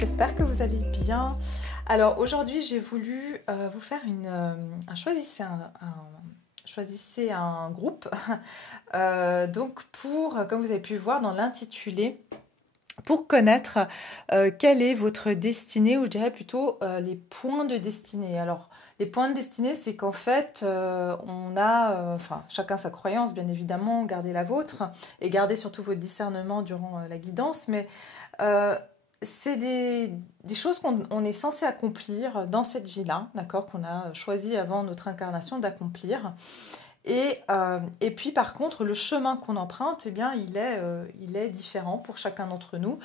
j'espère que vous allez bien. Alors aujourd'hui j'ai voulu vous faire choisissez un groupe. Donc comme vous avez pu le voir dans l'intitulé, pour connaître quelle est votre destinée, ou je dirais plutôt les points de destinée. Alors, les points de destinée, c'est qu'en fait, on a, chacun sa croyance, bien évidemment, gardez la vôtre, et gardez surtout votre discernement durant la guidance, mais c'est des choses qu'on est censé accomplir dans cette vie-là, d'accord, qu'on a choisi avant notre incarnation d'accomplir. Et puis par contre, le chemin qu'on emprunte, eh bien, il est différent pour chacun d'entre nous.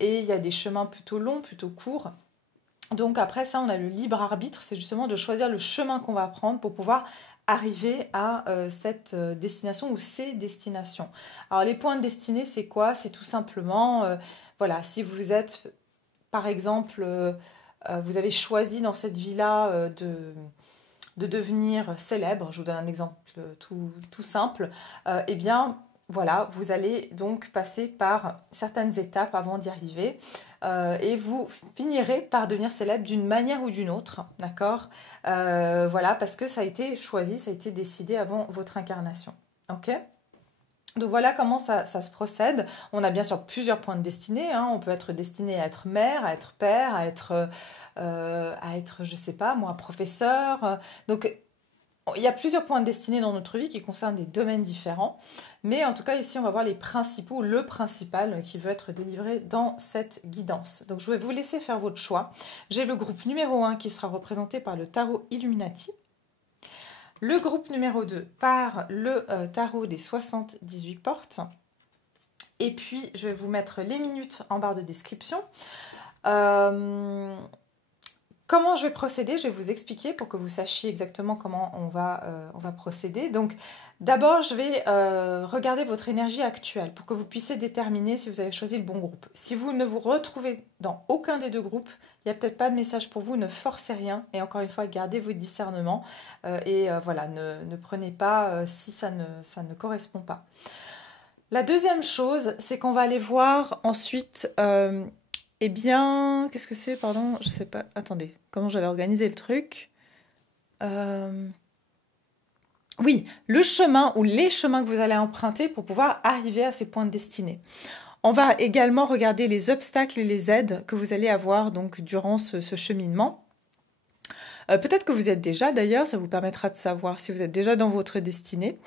Et il y a des chemins plutôt longs, plutôt courts. Donc après ça, on a le libre arbitre, c'est justement de choisir le chemin qu'on va prendre pour pouvoir arriver à cette destination ou ces destinations. Alors les points de destinée, c'est quoi? C'est tout simplement, voilà, si vous êtes, par exemple, vous avez choisi dans cette vie-là de devenir célèbre, je vous donne un exemple tout simple, eh bien voilà, vous allez donc passer par certaines étapes avant d'y arriver et vous finirez par devenir célèbre d'une manière ou d'une autre, d'accord, voilà, parce que ça a été choisi, ça a été décidé avant votre incarnation, ok. Donc voilà comment ça se procède. On a bien sûr plusieurs points de destinée, hein. On peut être destiné à être mère, à être père, à être, je sais pas moi, professeur. Donc il y a plusieurs points de destinée dans notre vie qui concernent des domaines différents. Mais en tout cas ici on va voir les principaux, le principal qui veut être délivré dans cette guidance. Donc je vais vous laisser faire votre choix. J'ai le groupe numéro 1 qui sera représenté par le tarot Illuminati. Le groupe numéro 2 par le tarot des 78 portes. Et puis, je vais vous mettre les minutes en barre de description. Comment je vais procéder? Je vais vous expliquer pour que vous sachiez exactement comment on va procéder. Donc, d'abord, je vais regarder votre énergie actuelle pour que vous puissiez déterminer si vous avez choisi le bon groupe. Si vous ne vous retrouvez dans aucun des deux groupes, il n'y a peut-être pas de message pour vous, ne forcez rien. Et encore une fois, gardez votre discernement. Voilà, ne prenez pas si ça ne correspond pas. La deuxième chose, c'est qu'on va aller voir ensuite... eh bien, qu'est-ce que c'est? Pardon, je sais pas. Attendez, comment j'avais organisé le truc? Oui, le chemin ou les chemins que vous allez emprunter pour pouvoir arriver à ces points de destinée. On va également regarder les obstacles et les aides que vous allez avoir donc durant ce cheminement. Peut-être que vous êtes déjà d'ailleurs, ça vous permettra de savoir si vous êtes déjà dans votre destinée.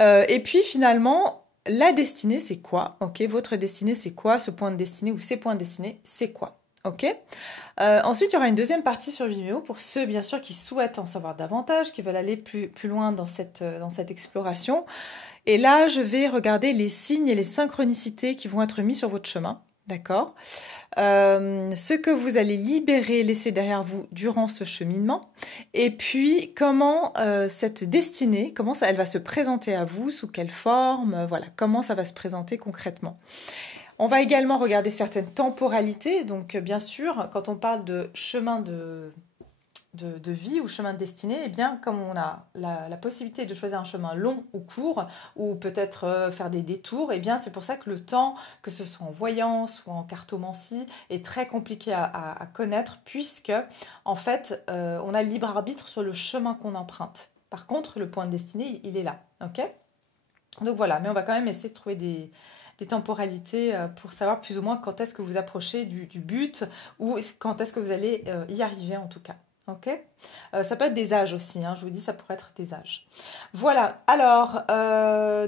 Et puis finalement... la destinée, c'est quoi? Ok, votre destinée, c'est quoi? Ce point de destinée ou ces points de destinée, c'est quoi? Ok. Ensuite, il y aura une deuxième partie sur Vimeo pour ceux, bien sûr, qui souhaitent en savoir davantage, qui veulent aller plus loin dans cette exploration. Et là, je vais regarder les signes et les synchronicités qui vont être mis sur votre chemin. D'accord. Ce que vous allez libérer, laisser derrière vous durant ce cheminement, et puis comment cette destinée, elle va se présenter à vous, sous quelle forme, voilà, comment ça va se présenter concrètement. On va également regarder certaines temporalités, donc bien sûr, quand on parle de chemin de vie ou chemin de destinée, eh bien, comme on a la possibilité de choisir un chemin long ou court, ou peut-être faire des détours, eh bien, c'est pour ça que le temps, que ce soit en voyance ou en cartomancie, est très compliqué à connaître, puisque, en fait, on a le libre arbitre sur le chemin qu'on emprunte. Par contre, le point de destinée, il est là, ok? Donc voilà, mais on va quand même essayer de trouver des temporalités pour savoir plus ou moins quand est-ce que vous approchez du but, ou quand est-ce que vous allez y arriver en tout cas. Ok, ça peut être des âges aussi, hein, je vous dis, ça pourrait être des âges. Voilà, alors,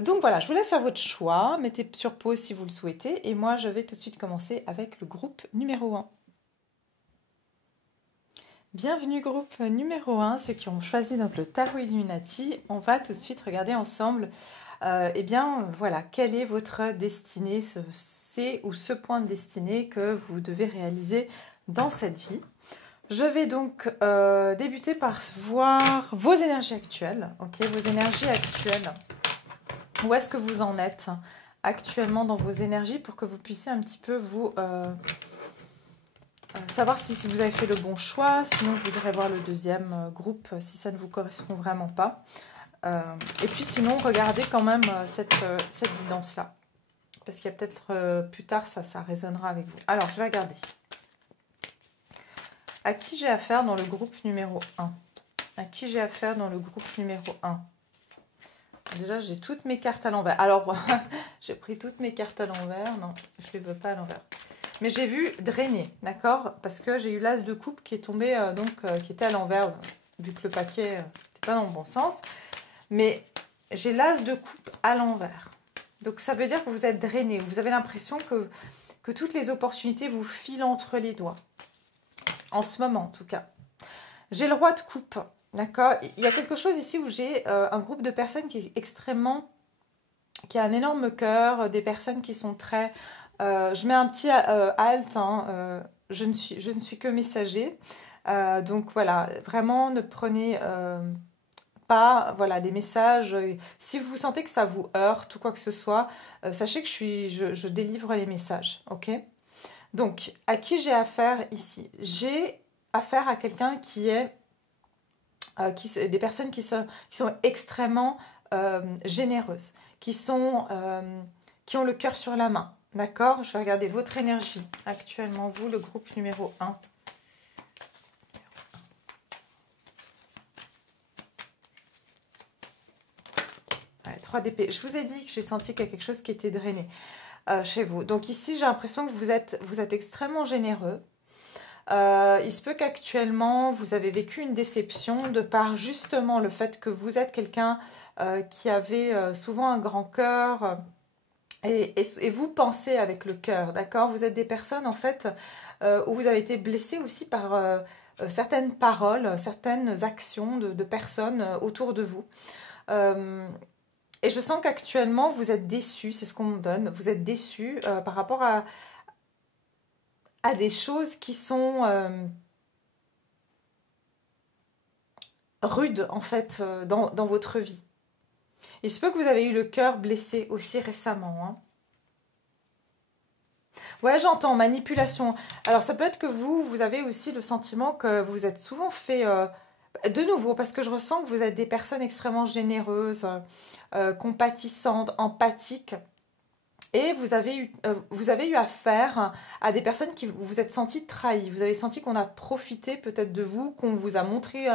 donc voilà, je vous laisse faire votre choix, mettez sur pause si vous le souhaitez, et moi je vais tout de suite commencer avec le groupe numéro 1. Bienvenue groupe numéro 1, ceux qui ont choisi donc le tarot Illuminati. On va tout de suite regarder ensemble, eh bien voilà, quelle est votre destinée, ce point de destinée que vous devez réaliser dans cette vie. Je vais donc débuter par voir vos énergies actuelles. Ok, vos énergies actuelles. Où est-ce que vous en êtes actuellement dans vos énergies pour que vous puissiez un petit peu vous savoir si vous avez fait le bon choix. Sinon, vous irez voir le deuxième groupe si ça ne vous correspond vraiment pas. Et puis sinon, regardez quand même cette guidance-là. Parce qu'il y a peut-être plus tard, ça résonnera avec vous. Alors, je vais regarder. À qui j'ai affaire dans le groupe numéro 1? À qui j'ai affaire dans le groupe numéro 1? Déjà, j'ai toutes mes cartes à l'envers. Alors, j'ai pris toutes mes cartes à l'envers. Non, je ne les veux pas à l'envers. Mais j'ai vu drainer, d'accord? Parce que j'ai eu l'as de coupe qui est tombé, qui était à l'envers, vu que le paquet n'était pas dans le bon sens. Mais j'ai l'as de coupe à l'envers. Donc, ça veut dire que vous êtes drainé. Vous avez l'impression que toutes les opportunités vous filent entre les doigts. En ce moment, en tout cas. J'ai le roi de coupe, d'accord? Il y a quelque chose ici où j'ai un groupe de personnes qui est extrêmement... qui a un énorme cœur, des personnes qui sont très... je mets un petit halt, hein, je ne suis que messager. Donc voilà, vraiment ne prenez pas voilà, les messages. Si vous sentez que ça vous heurte ou quoi que ce soit, sachez que je délivre les messages, ok? Donc, à qui j'ai affaire ici? J'ai affaire à quelqu'un qui est... des personnes qui sont extrêmement généreuses, qui ont le cœur sur la main. D'accord? Je vais regarder votre énergie actuellement, vous, le groupe numéro 1. Ouais, 3 d'épée. Je vous ai dit que j'ai senti qu'il y a quelque chose qui était drainé chez vous. Donc ici, j'ai l'impression que vous êtes extrêmement généreux. Il se peut qu'actuellement, vous avez vécu une déception de par justement le fait que vous êtes quelqu'un qui avait souvent un grand cœur et vous pensez avec le cœur, d'accord? Vous êtes des personnes en fait où vous avez été blessé aussi par certaines paroles, certaines actions de personnes autour de vous. Et je sens qu'actuellement, vous êtes déçus, c'est ce qu'on me donne, vous êtes déçus par rapport à des choses qui sont rudes en fait dans votre vie. Il se peut que vous avez eu le cœur blessé aussi récemment. Hein. Ouais, j'entends, manipulation. Alors ça peut être que vous avez aussi le sentiment que vous êtes souvent fait... de nouveau, parce que je ressens que vous êtes des personnes extrêmement généreuses, compatissantes, empathiques. Et vous avez eu affaire à des personnes qui vous êtes sentis trahis. Vous avez senti qu'on a profité peut-être de vous, qu'on vous a montré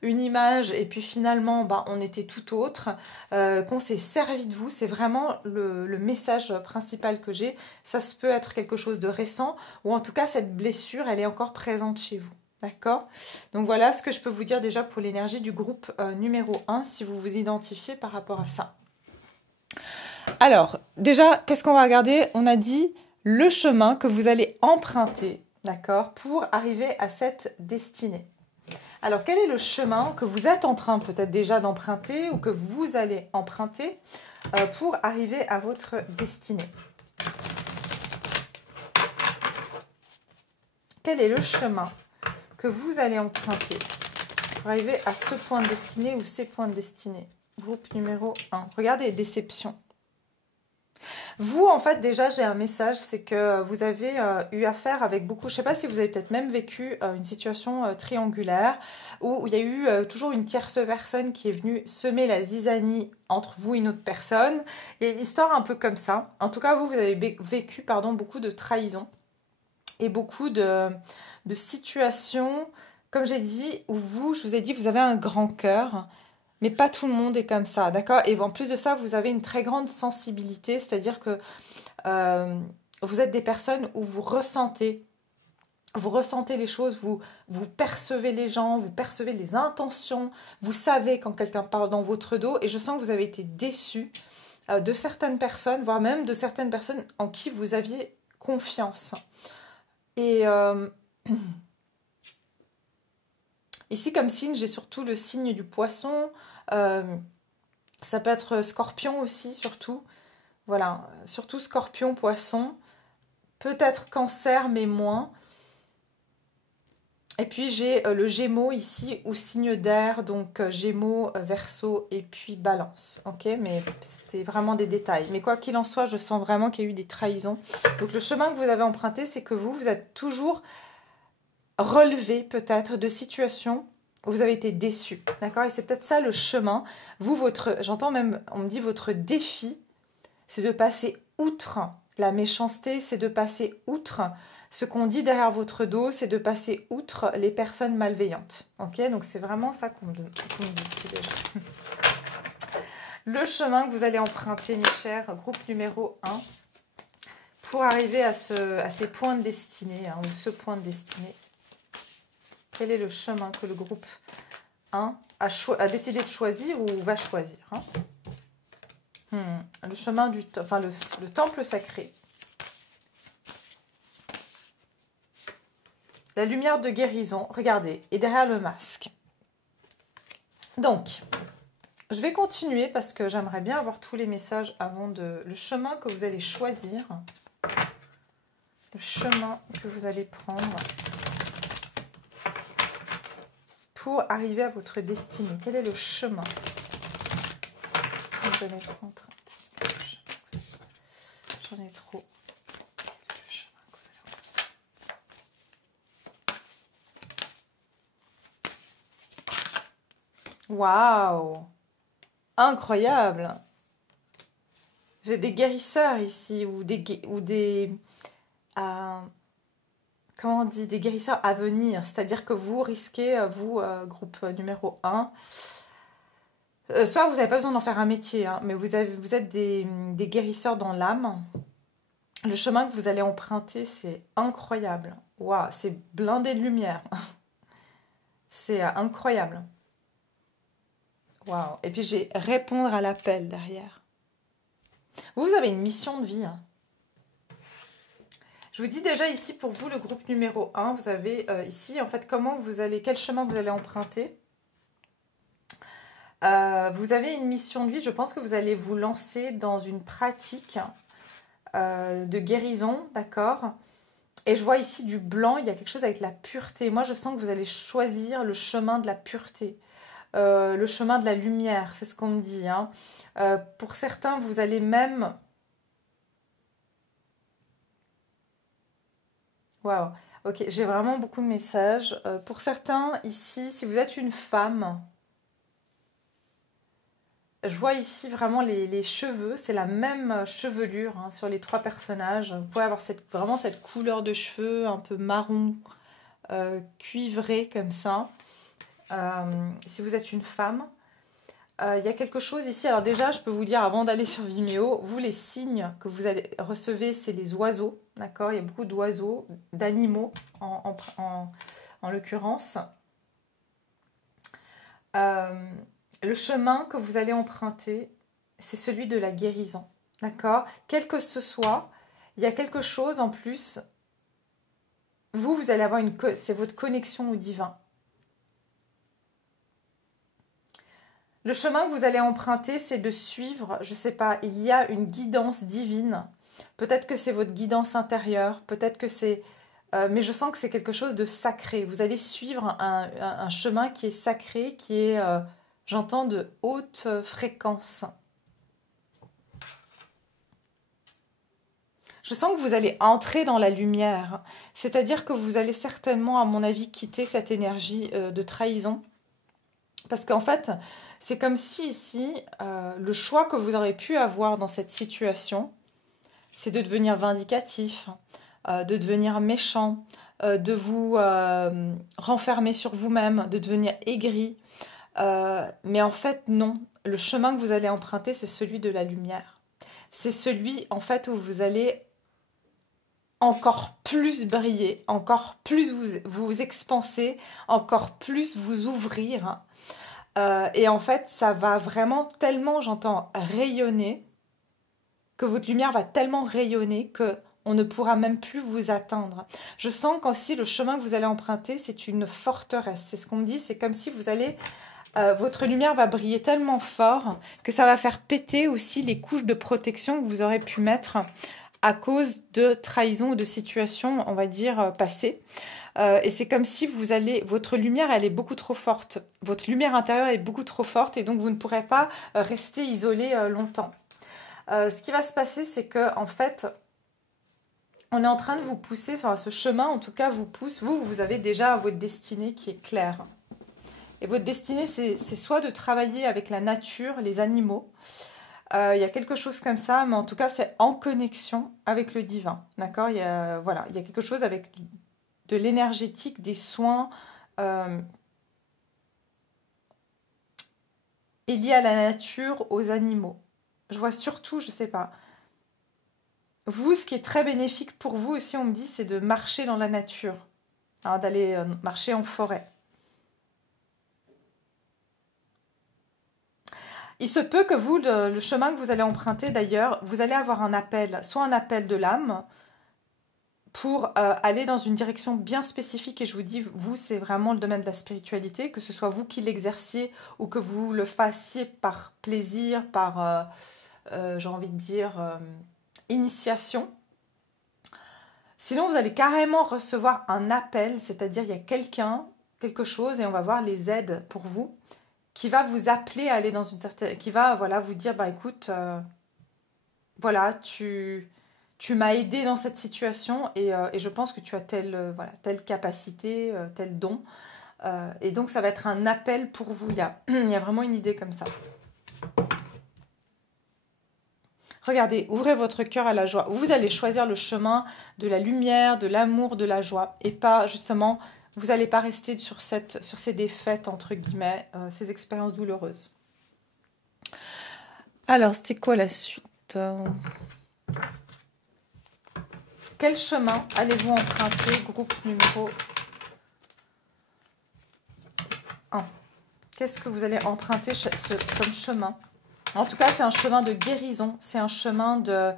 une image et puis finalement on était tout autre, qu'on s'est servi de vous. C'est vraiment le message principal que j'ai. Ça se peut être quelque chose de récent ou en tout cas cette blessure, elle est encore présente chez vous. D'accord? Donc voilà ce que je peux vous dire déjà pour l'énergie du groupe numéro 1 si vous vous identifiez par rapport à ça. Alors, déjà, qu'est-ce qu'on va regarder? On a dit le chemin que vous allez emprunter, d'accord, pour arriver à cette destinée. Alors, quel est le chemin que vous êtes en train peut-être déjà d'emprunter ou que vous allez emprunter pour arriver à votre destinée? Quel est le chemin que vous allez emprunter pour arriver à ce point de destinée ou ces points de destinée? Groupe numéro 1. Regardez, déception. Vous, en fait, déjà, j'ai un message, c'est que vous avez eu affaire avec beaucoup, je ne sais pas si vous avez peut-être même vécu une situation triangulaire où il y a eu toujours une tierce personne qui est venue semer la zizanie entre vous et une autre personne. Il y a une histoire un peu comme ça. En tout cas, vous avez vécu beaucoup de trahison et beaucoup de situations, comme j'ai dit, où je vous ai dit, vous avez un grand cœur. Mais pas tout le monde est comme ça, d'accord? Et en plus de ça, vous avez une très grande sensibilité, c'est-à-dire que vous êtes des personnes où vous ressentez les choses, vous percevez les gens, vous percevez les intentions, vous savez quand quelqu'un parle dans votre dos, et je sens que vous avez été déçus de certaines personnes, voire même de certaines personnes en qui vous aviez confiance. Et... ici, comme signe, j'ai surtout le signe du poisson. Ça peut être scorpion aussi, surtout. Voilà, surtout scorpion, poisson. Peut-être cancer, mais moins. Et puis, j'ai le gémeaux ici, ou signe d'air. Donc, gémeaux, verseau et puis balance. Ok, mais c'est vraiment des détails. Mais quoi qu'il en soit, je sens vraiment qu'il y a eu des trahisons. Donc, le chemin que vous avez emprunté, c'est que vous êtes toujours relevé peut-être de situations où vous avez été déçu, d'accord? Et c'est peut-être ça le chemin. Vous, j'entends même, on me dit votre défi, c'est de passer outre la méchanceté, c'est de passer outre ce qu'on dit derrière votre dos, c'est de passer outre les personnes malveillantes. Ok, donc c'est vraiment ça qu'on me dit ici déjà. Le chemin que vous allez emprunter, mes chers, groupe numéro 1, pour arriver à ces points de destinée, hein, ou ce point de destinée. Quel est le chemin que le groupe 1 a décidé de choisir ou va choisir, hein? Le chemin du enfin le temple sacré. La lumière de guérison, regardez, et derrière le masque. Donc, je vais continuer parce que j'aimerais bien avoir tous les messages avant de... Le chemin que vous allez choisir, le chemin que vous allez prendre pour arriver à votre destinée. Quel est le chemin que vous allez prendre? J'en ai trop. Waouh! Incroyable! J'ai des guérisseurs ici, ou des comment on dit, des guérisseurs à venir. C'est-à-dire que vous risquez, vous, groupe numéro 1, soit vous n'avez pas besoin d'en faire un métier, hein, mais vous êtes des guérisseurs dans l'âme. Le chemin que vous allez emprunter, c'est incroyable. Waouh, c'est blindé de lumière. C'est incroyable. Waouh. Et puis j'ai répondre à l'appel derrière. Vous avez une mission de vie. Hein. Je vous dis déjà ici pour vous, le groupe numéro 1, vous avez ici, en fait, quel chemin vous allez emprunter. Vous avez une mission de vie, je pense que vous allez vous lancer dans une pratique de guérison, d'accord? Et je vois ici du blanc, il y a quelque chose avec la pureté. Moi, je sens que vous allez choisir le chemin de la pureté. Le chemin de la lumière, c'est ce qu'on me dit. Hein. Pour certains, vous allez même... Waouh, ok, j'ai vraiment beaucoup de messages. Pour certains, ici, si vous êtes une femme, je vois ici vraiment les cheveux, c'est la même chevelure hein, sur les 3 personnages. Vous pouvez avoir vraiment cette couleur de cheveux un peu marron, cuivré comme ça. Si vous êtes une femme, il y a quelque chose ici. Alors déjà, je peux vous dire, avant d'aller sur Vimeo, vous, les signes que vous recevez, c'est les oiseaux. D'accord? Il y a beaucoup d'oiseaux, d'animaux en l'occurrence. Le chemin que vous allez emprunter, c'est celui de la guérison. D'accord? Quel que ce soit, il y a quelque chose en plus. Vous allez avoir c'est votre connexion au divin. Le chemin que vous allez emprunter, c'est de suivre, je ne sais pas, il y a une guidance divine. Peut-être que c'est votre guidance intérieure, peut-être que c'est... mais je sens que c'est quelque chose de sacré. Vous allez suivre un chemin qui est sacré, qui est, j'entends, de haute fréquence. Je sens que vous allez entrer dans la lumière. C'est-à-dire que vous allez certainement, à mon avis, quitter cette énergie de trahison. Parce qu'en fait... C'est comme si ici, le choix que vous aurez pu avoir dans cette situation, c'est de devenir vindicatif, de devenir méchant, de vous renfermer sur vous-même, de devenir aigri. Mais en fait, non. Le chemin que vous allez emprunter, c'est celui de la lumière. C'est celui, en fait, où vous allez encore plus briller, encore plus vous expanser, encore plus vous ouvrir. Et en fait, ça va vraiment tellement, j'entends, rayonner, que votre lumière va tellement rayonner qu'on ne pourra même plus vous atteindre. Je sens qu'aussi le chemin que vous allez emprunter, c'est une forteresse. C'est ce qu'on me dit, c'est comme si vous allez... votre lumière va briller tellement fort que ça va faire péter aussi les couches de protection que vous aurez pu mettre à cause de trahison ou de situations, on va dire, passées. Et c'est comme si votre lumière, elle est beaucoup trop forte. Votre lumière intérieure est beaucoup trop forte et donc vous ne pourrez pas rester isolé longtemps. Ce qui va se passer, c'est que en fait, on est en train de vous pousser, enfin, ce chemin en tout cas vous pousse. Vous avez déjà votre destinée qui est claire. Et votre destinée, c'est soit de travailler avec la nature, les animaux, Il y a quelque chose comme ça, mais en tout cas, c'est en connexion avec le divin. D'accord? Voilà, il y a quelque chose avec de l'énergétique, des soins et lié à la nature, aux animaux. Je vois surtout, je sais pas. Vous, ce qui est très bénéfique pour vous aussi, on me dit, c'est de marcher dans la nature, hein, d'aller marcher en forêt. Il se peut que vous, le chemin que vous allez emprunter d'ailleurs, vous allez avoir un appel, soit un appel de l'âme pour aller dans une direction bien spécifique. Et je vous dis, vous, c'est vraiment le domaine de la spiritualité, que ce soit vous qui l'exerciez ou que vous le fassiez par plaisir, par, j'ai envie de dire, initiation. Sinon, vous allez carrément recevoir un appel, c'est-à-dire il y a quelqu'un, quelque chose, et on va voir les aides pour vous, qui va vous appeler à aller dans une certaine... qui va voilà, vous dire, bah écoute, voilà, tu m'as aidé dans cette situation et je pense que tu as voilà, telle capacité, tel don. Et donc, ça va être un appel pour vous. Il y a vraiment une idée comme ça. Regardez, ouvrez votre cœur à la joie. Vous allez choisir le chemin de la lumière, de l'amour, de la joie. Et pas, justement, vous n'allez pas rester sur ces défaites, entre guillemets, ces expériences douloureuses. Alors, c'était quoi la suite? Quel chemin allez-vous emprunter? Groupe numéro 1. Qu'est-ce que vous allez emprunter comme chemin? En tout cas, c'est un chemin de guérison, c'est un chemin de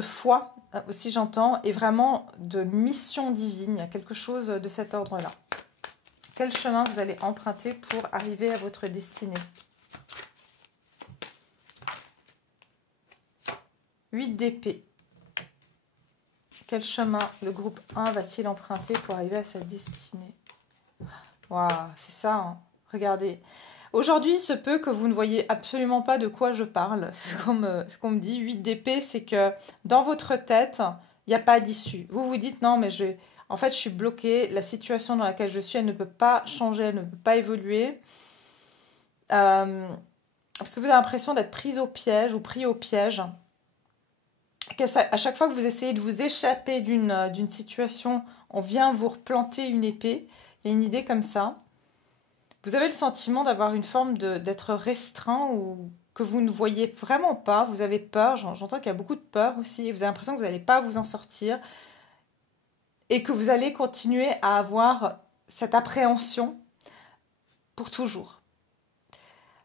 foi, aussi j'entends, et vraiment de mission divine. Il y a quelque chose de cet ordre-là. Quel chemin vous allez emprunter pour arriver à votre destinée? 8 d'épée. Quel chemin le groupe 1 va-t-il emprunter pour arriver à sa destinée? Waouh, c'est ça, hein. Regardez. Aujourd'hui, il se peut que vous ne voyez absolument pas de quoi je parle. C'est comme ce qu'on me dit. 8 d'épée, c'est que dans votre tête, il n'y a pas d'issue. Vous vous dites, non, mais en fait, je suis bloquée. La situation dans laquelle je suis, elle ne peut pas changer, elle ne peut pas évoluer. Parce que vous avez l'impression d'être prise au piège ou pris au piège. À chaque fois que vous essayez de vous échapper d'une situation, on vient vous replanter une épée. Il y a une idée comme ça. Vous avez le sentiment d'avoir une forme d'être restreint ou que vous ne voyez vraiment pas. Vous avez peur. J'entends qu'il y a beaucoup de peur aussi. Vous avez l'impression que vous n'allez pas vous en sortir et que vous allez continuer à avoir cette appréhension pour toujours.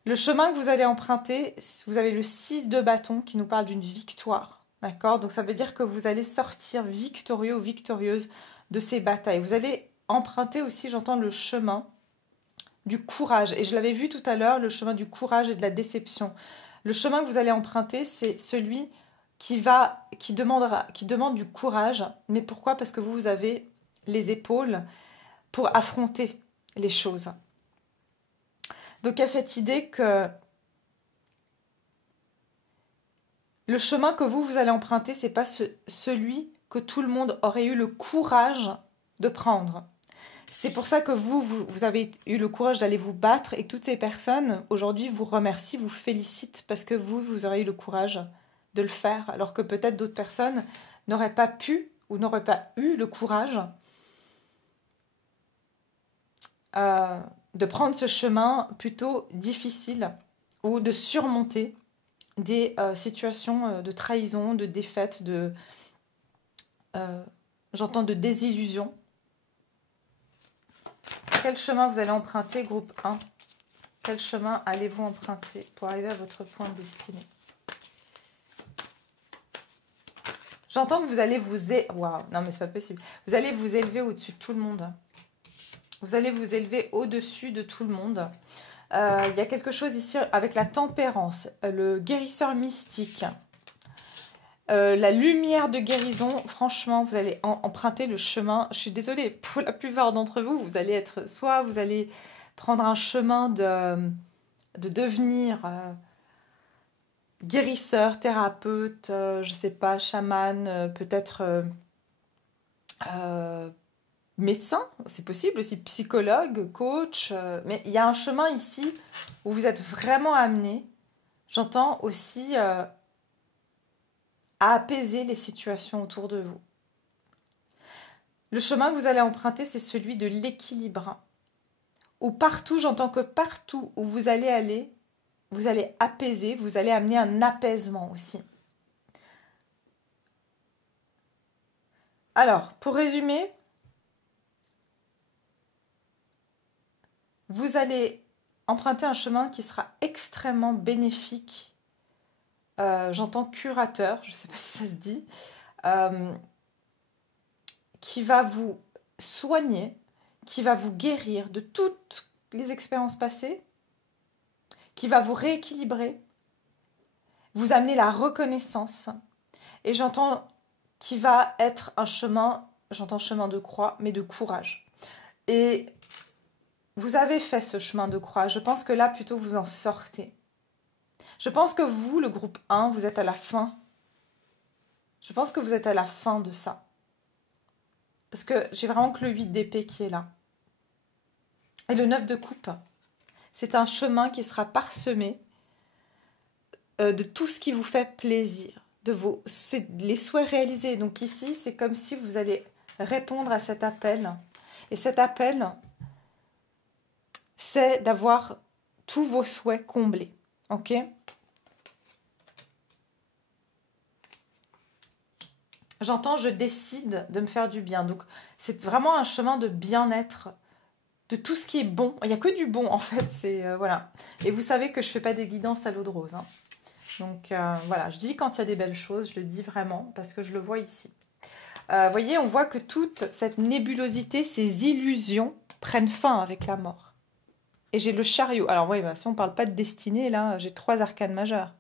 Le chemin que vous allez emprunter, vous avez le 6 de bâton qui nous parle d'une victoire. D'accord? Donc ça veut dire que vous allez sortir victorieux ou victorieuse de ces batailles. Vous allez emprunter aussi, j'entends, le chemin du courage. Et je l'avais vu tout à l'heure, le chemin du courage et de la déception. Le chemin que vous allez emprunter, c'est celui qui demande du courage. Mais pourquoi? Parce que vous avez les épaules pour affronter les choses. Donc il y a cette idée que le chemin que vous allez emprunter, c'est pas celui que tout le monde aurait eu le courage de prendre. C'est pour ça que vous avez eu le courage d'aller vous battre et que toutes ces personnes, aujourd'hui, vous remercient, vous félicitent parce que vous aurez eu le courage de le faire, alors que peut-être d'autres personnes n'auraient pas pu ou n'auraient pas eu le courage de prendre ce chemin plutôt difficile ou de surmonter des situations de trahison, de défaite, j'entends de désillusion. Quel chemin vous allez emprunter, groupe 1? Quel chemin allez-vous emprunter pour arriver à votre point de destinée? J'entends que vous allez Waouh, non mais c'est pas possible. Vous allez vous élever au-dessus de tout le monde. Vous allez vous élever au-dessus de tout le monde. Il y a quelque chose ici avec la tempérance, le guérisseur mystique, la lumière de guérison. Franchement, vous allez emprunter le chemin. Je suis désolée, pour la plupart d'entre vous, vous allez prendre un chemin de devenir guérisseur, thérapeute, je sais pas, chaman, peut-être médecin, c'est possible aussi, psychologue, coach, mais il y a un chemin ici où vous êtes vraiment amené, J'entends aussi à apaiser les situations autour de vous. Le chemin que vous allez emprunter, c'est celui de l'équilibre. Où partout, j'entends que partout où vous allez aller, vous allez apaiser, vous allez amener un apaisement aussi. Alors, pour résumer, vous allez emprunter un chemin qui sera extrêmement bénéfique. J'entends curateur, je ne sais pas si ça se dit, qui va vous soigner, qui va vous guérir de toutes les expériences passées, qui va vous rééquilibrer, vous amener la reconnaissance. Et j'entends qui va être un chemin, j'entends chemin de croix, mais de courage. Et vous avez fait ce chemin de croix. Je pense que là, plutôt, vous en sortez. Je pense que vous, le groupe 1, vous êtes à la fin. Je pense que vous êtes à la fin de ça. Parce que j'ai vraiment que le 8 d'épée qui est là. Et le 9 de coupe, c'est un chemin qui sera parsemé de tout ce qui vous fait plaisir. C'est les souhaits réalisés. Donc ici, c'est comme si vous allez répondre à cet appel. Et cet appel, c'est d'avoir tous vos souhaits comblés. Ok ? J'entends, je décide de me faire du bien. Donc, c'est vraiment un chemin de bien-être, de tout ce qui est bon. Il n'y a que du bon, en fait. Voilà. Et vous savez que je ne fais pas des guidances à l'eau de rose. Hein. Donc, voilà. Je dis quand il y a des belles choses, je le dis vraiment, parce que je le vois ici. Vous voyez, on voit que toute cette nébulosité, ces illusions, prennent fin avec la mort. Et j'ai le chariot. Alors, oui, si on ne parle pas de destinée, là, j'ai 3 arcanes majeures.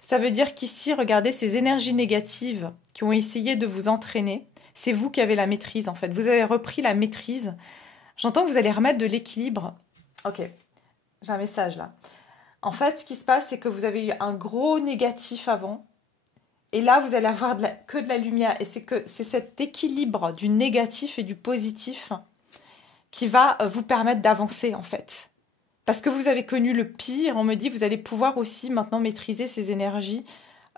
Ça veut dire qu'ici, regardez, ces énergies négatives qui ont essayé de vous entraîner, c'est vous qui avez la maîtrise, en fait. Vous avez repris la maîtrise. J'entends que vous allez remettre de l'équilibre. Ok, j'ai un message là. En fait, ce qui se passe, c'est que vous avez eu un gros négatif avant. Et là, vous allez avoir que de la lumière. Et c'est cet équilibre du négatif et du positif qui va vous permettre d'avancer, en fait. Parce que vous avez connu le pire, on me dit que vous allez pouvoir aussi maintenant maîtriser ces énergies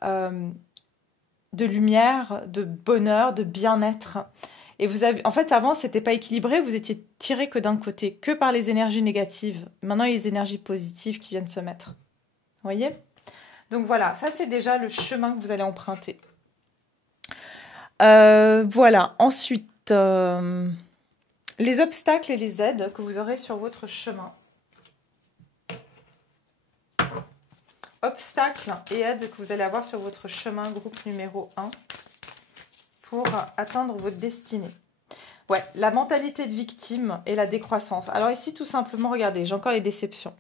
de lumière, de bonheur, de bien-être. Et vous avez, en fait, avant, c'était pas équilibré, vous étiez tiré que d'un côté, que par les énergies négatives. Maintenant, il y a les énergies positives qui viennent se mettre. Vous voyez ? Donc voilà, ça c'est déjà le chemin que vous allez emprunter. Voilà, ensuite, les obstacles et les aides que vous aurez sur votre chemin. Obstacles et aides que vous allez avoir sur votre chemin, groupe numéro 1, pour atteindre votre destinée. Ouais, la mentalité de victime et la décroissance. Alors ici, tout simplement, regardez, j'ai encore les déceptions.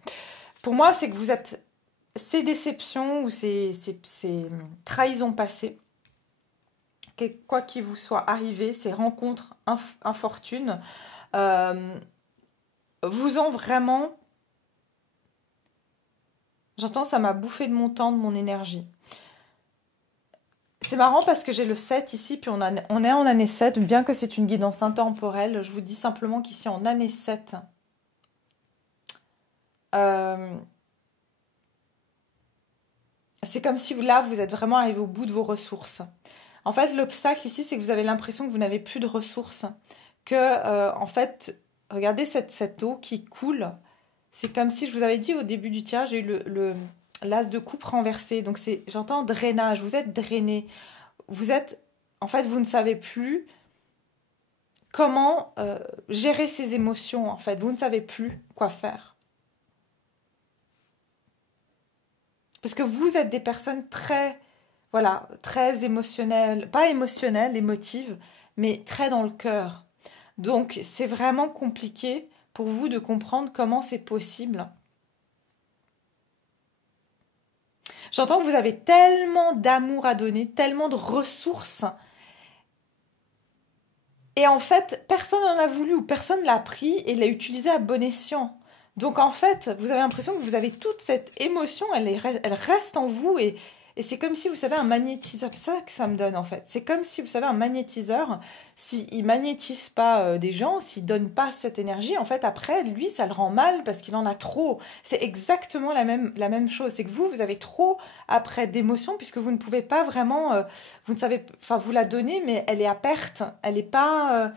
Pour moi, c'est que vous êtes ces déceptions ou ces trahisons passées, quoi qu'il vous soit arrivé, ces rencontres infortunes, vous ont vraiment... J'entends, ça m'a bouffé de mon temps, de mon énergie. C'est marrant parce que j'ai le 7 ici, puis on est en année 7, bien que c'est une guidance intemporelle. Je vous dis simplement qu'ici, en année 7, c'est comme si là, vous êtes vraiment arrivé au bout de vos ressources. En fait, l'obstacle ici, c'est que vous avez l'impression que vous n'avez plus de ressources. Que, en fait, regardez cette eau qui coule. C'est comme si, je vous avais dit au début du tirage, j'ai eu l'as de coupe renversé. Donc, j'entends drainage. Vous êtes drainé. En fait, vous ne savez plus comment gérer ces émotions. En fait, vous ne savez plus quoi faire. Parce que vous êtes des personnes très émotionnelles. Pas émotionnelles, émotives, mais très dans le cœur. Donc, c'est vraiment compliqué pour vous de comprendre comment c'est possible. J'entends que vous avez tellement d'amour à donner, tellement de ressources. Et en fait, personne n'en a voulu ou personne ne l'a pris et l'a utilisé à bon escient. Donc en fait, vous avez l'impression que vous avez toute cette émotion, elle reste en vous et Et c'est comme si, vous savez, un magnétiseur, c'est ça que ça me donne en fait. C'est comme si, vous savez, un magnétiseur, s'il magnétise pas des gens, s'il donne pas cette énergie, en fait, après, lui, ça le rend mal parce qu'il en a trop. C'est exactement la même chose. C'est que vous avez trop, après, d'émotions, puisque vous ne pouvez pas vraiment, vous ne savez, enfin, vous la donnez, mais elle est à perte. Elle est pas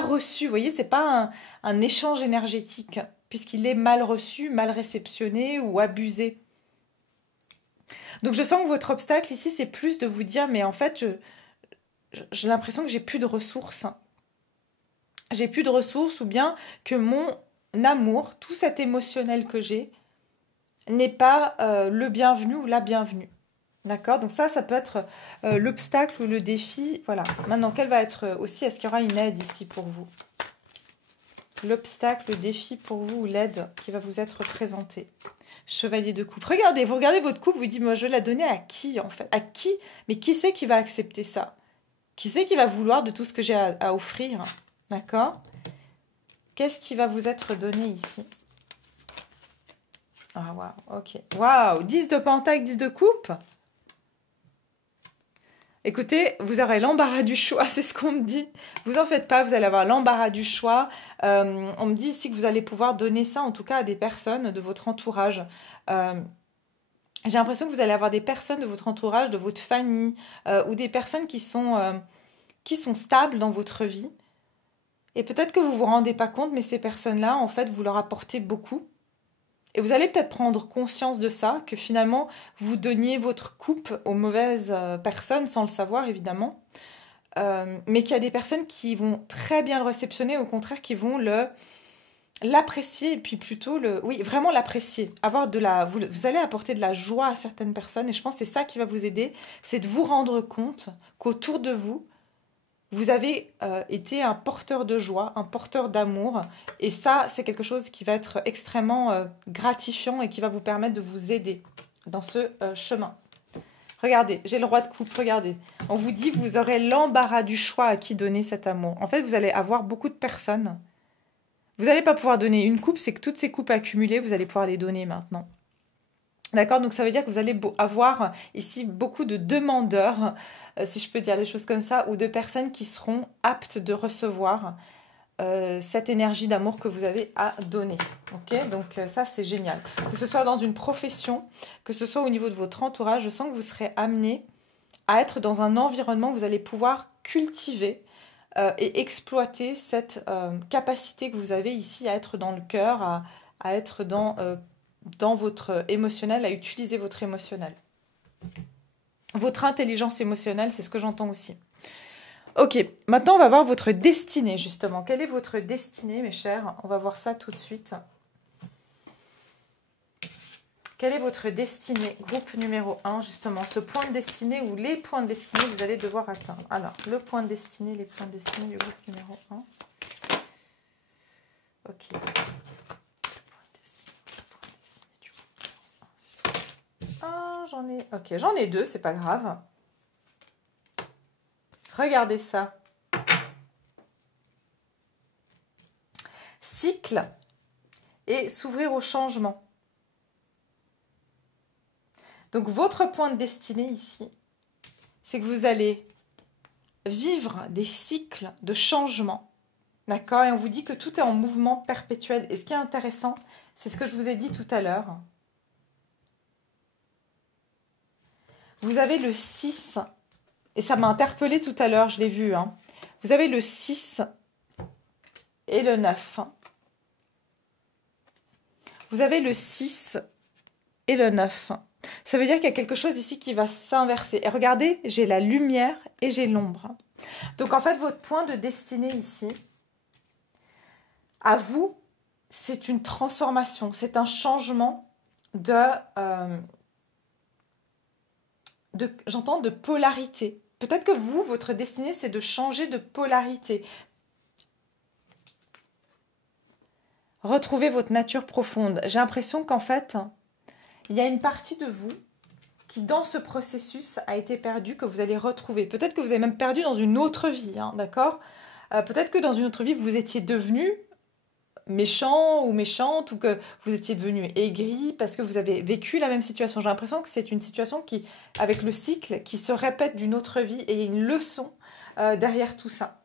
reçue. Vous voyez, c'est pas un échange énergétique, puisqu'il est mal reçu, mal réceptionné ou abusé. Donc je sens que votre obstacle ici, c'est plus de vous dire, mais en fait, j'ai l'impression que j'ai plus de ressources. J'ai plus de ressources ou bien que mon amour, tout cet émotionnel que j'ai, n'est pas le bienvenu ou la bienvenue. D'accord? Donc ça peut être l'obstacle ou le défi. Voilà. Maintenant, quel va être aussi, est-ce qu'il y aura une aide ici pour vous? L'obstacle, le défi pour vous ou l'aide qui va vous être présentée. Chevalier de coupe. Regardez, vous regardez votre coupe, vous dites, moi je vais la donner à qui en fait? À qui? Mais qui c'est qui va accepter ça? Qui c'est qui va vouloir de tout ce que j'ai à offrir? D'accord? Qu'est-ce qui va vous être donné ici? Ah waouh, ok. Waouh, 10 de pentacle, 10 de coupe. Écoutez, vous aurez l'embarras du choix, c'est ce qu'on me dit. Vous en faites pas, vous allez avoir l'embarras du choix. On me dit ici que vous allez pouvoir donner ça, en tout cas, à des personnes de votre entourage. J'ai l'impression que vous allez avoir des personnes de votre entourage, de votre famille, ou des personnes qui sont stables dans votre vie. Et peut-être que vous vous rendez pas compte, mais ces personnes-là, en fait, vous leur apportez beaucoup. Et vous allez peut-être prendre conscience de ça, que finalement, vous donniez votre coupe aux mauvaises personnes, sans le savoir, évidemment. Mais qu'il y a des personnes qui vont très bien le réceptionner, au contraire, qui vont l'apprécier, et puis plutôt oui, vraiment l'apprécier. Vous allez apporter de la joie à certaines personnes, et je pense que c'est ça qui va vous aider, c'est de vous rendre compte qu'autour de vous, vous avez été un porteur de joie, un porteur d'amour. Et ça, c'est quelque chose qui va être extrêmement gratifiant et qui va vous permettre de vous aider dans ce chemin. Regardez, j'ai le roi de coupe, regardez. On vous dit que vous aurez l'embarras du choix à qui donner cet amour. En fait, vous allez avoir beaucoup de personnes. Vous n'allez pas pouvoir donner une coupe, c'est que toutes ces coupes accumulées, vous allez pouvoir les donner maintenant. D'accord? Donc ça veut dire que vous allez avoir ici beaucoup de demandeurs, si je peux dire les choses comme ça, ou de personnes qui seront aptes de recevoir cette énergie d'amour que vous avez à donner. Ok? Donc ça, c'est génial. Que ce soit dans une profession, que ce soit au niveau de votre entourage, je sens que vous serez amené à être dans un environnement où vous allez pouvoir cultiver et exploiter cette capacité que vous avez ici à être dans le cœur, à être dans votre émotionnel, à utiliser votre émotionnel. Votre intelligence émotionnelle, c'est ce que j'entends aussi. Ok, maintenant on va voir votre destinée justement. Quelle est votre destinée, mes chers? On va voir ça tout de suite. Quelle est votre destinée? Groupe numéro 1, justement. Ce point de destinée ou les points de destinée que vous allez devoir atteindre. Alors, le point de destinée, les points de destinée du groupe numéro 1. Ok. Ah, j'en ai deux, c'est pas grave. Regardez ça. Cycle et s'ouvrir au changement. Donc, votre point de destinée ici, c'est que vous allez vivre des cycles de changement. D'accord? Et on vous dit que tout est en mouvement perpétuel. Et ce qui est intéressant, c'est ce que je vous ai dit tout à l'heure. Vous avez le 6, et ça m'a interpellée tout à l'heure, je l'ai vu. Hein. Vous avez le 6 et le 9. Vous avez le 6 et le 9. Ça veut dire qu'il y a quelque chose ici qui va s'inverser. Et regardez, j'ai la lumière et j'ai l'ombre. Donc en fait, votre point de destinée ici, à vous, c'est une transformation, c'est un changement j'entends de polarité. Peut-être que vous, votre destinée, c'est de changer de polarité. Retrouvez votre nature profonde. J'ai l'impression qu'en fait, il y a une partie de vous qui, dans ce processus, a été perdue, que vous allez retrouver. Peut-être que vous avez même perdu dans une autre vie, hein, d'accord? Peut-être que dans une autre vie, vous étiez devenu méchant ou méchante, ou que vous étiez devenu aigri parce que vous avez vécu la même situation. J'ai l'impression que c'est une situation qui, avec le cycle, qui se répète d'une autre vie et il y a une leçon derrière tout ça.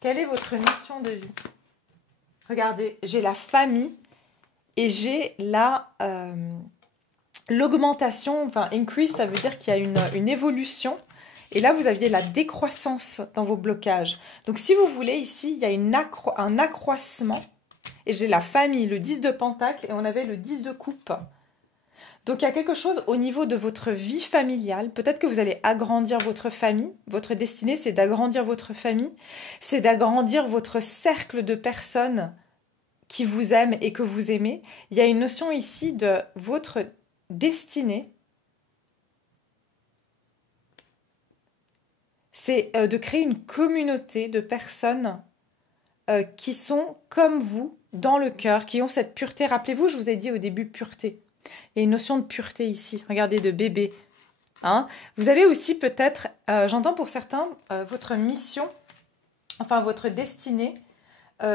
Quelle est votre mission de vie? Regardez, j'ai la famille et j'ai l'augmentation, enfin increase, ça veut dire qu'il y a une évolution. Et là, vous aviez la décroissance dans vos blocages. Donc, si vous voulez, ici, il y a un accroissement. Et j'ai la famille, le 10 de pentacle, et on avait le 10 de coupe. Donc, il y a quelque chose au niveau de votre vie familiale. Peut-être que vous allez agrandir votre famille. Votre destinée, c'est d'agrandir votre famille. C'est d'agrandir votre cercle de personnes qui vous aiment et que vous aimez. Il y a une notion ici de votre destinée. C'est de créer une communauté de personnes qui sont comme vous, dans le cœur, qui ont cette pureté. Rappelez-vous, je vous ai dit au début pureté. Il y a une notion de pureté ici. Regardez, de bébé. Hein? Vous allez aussi peut-être, j'entends pour certains, votre mission, enfin votre destinée,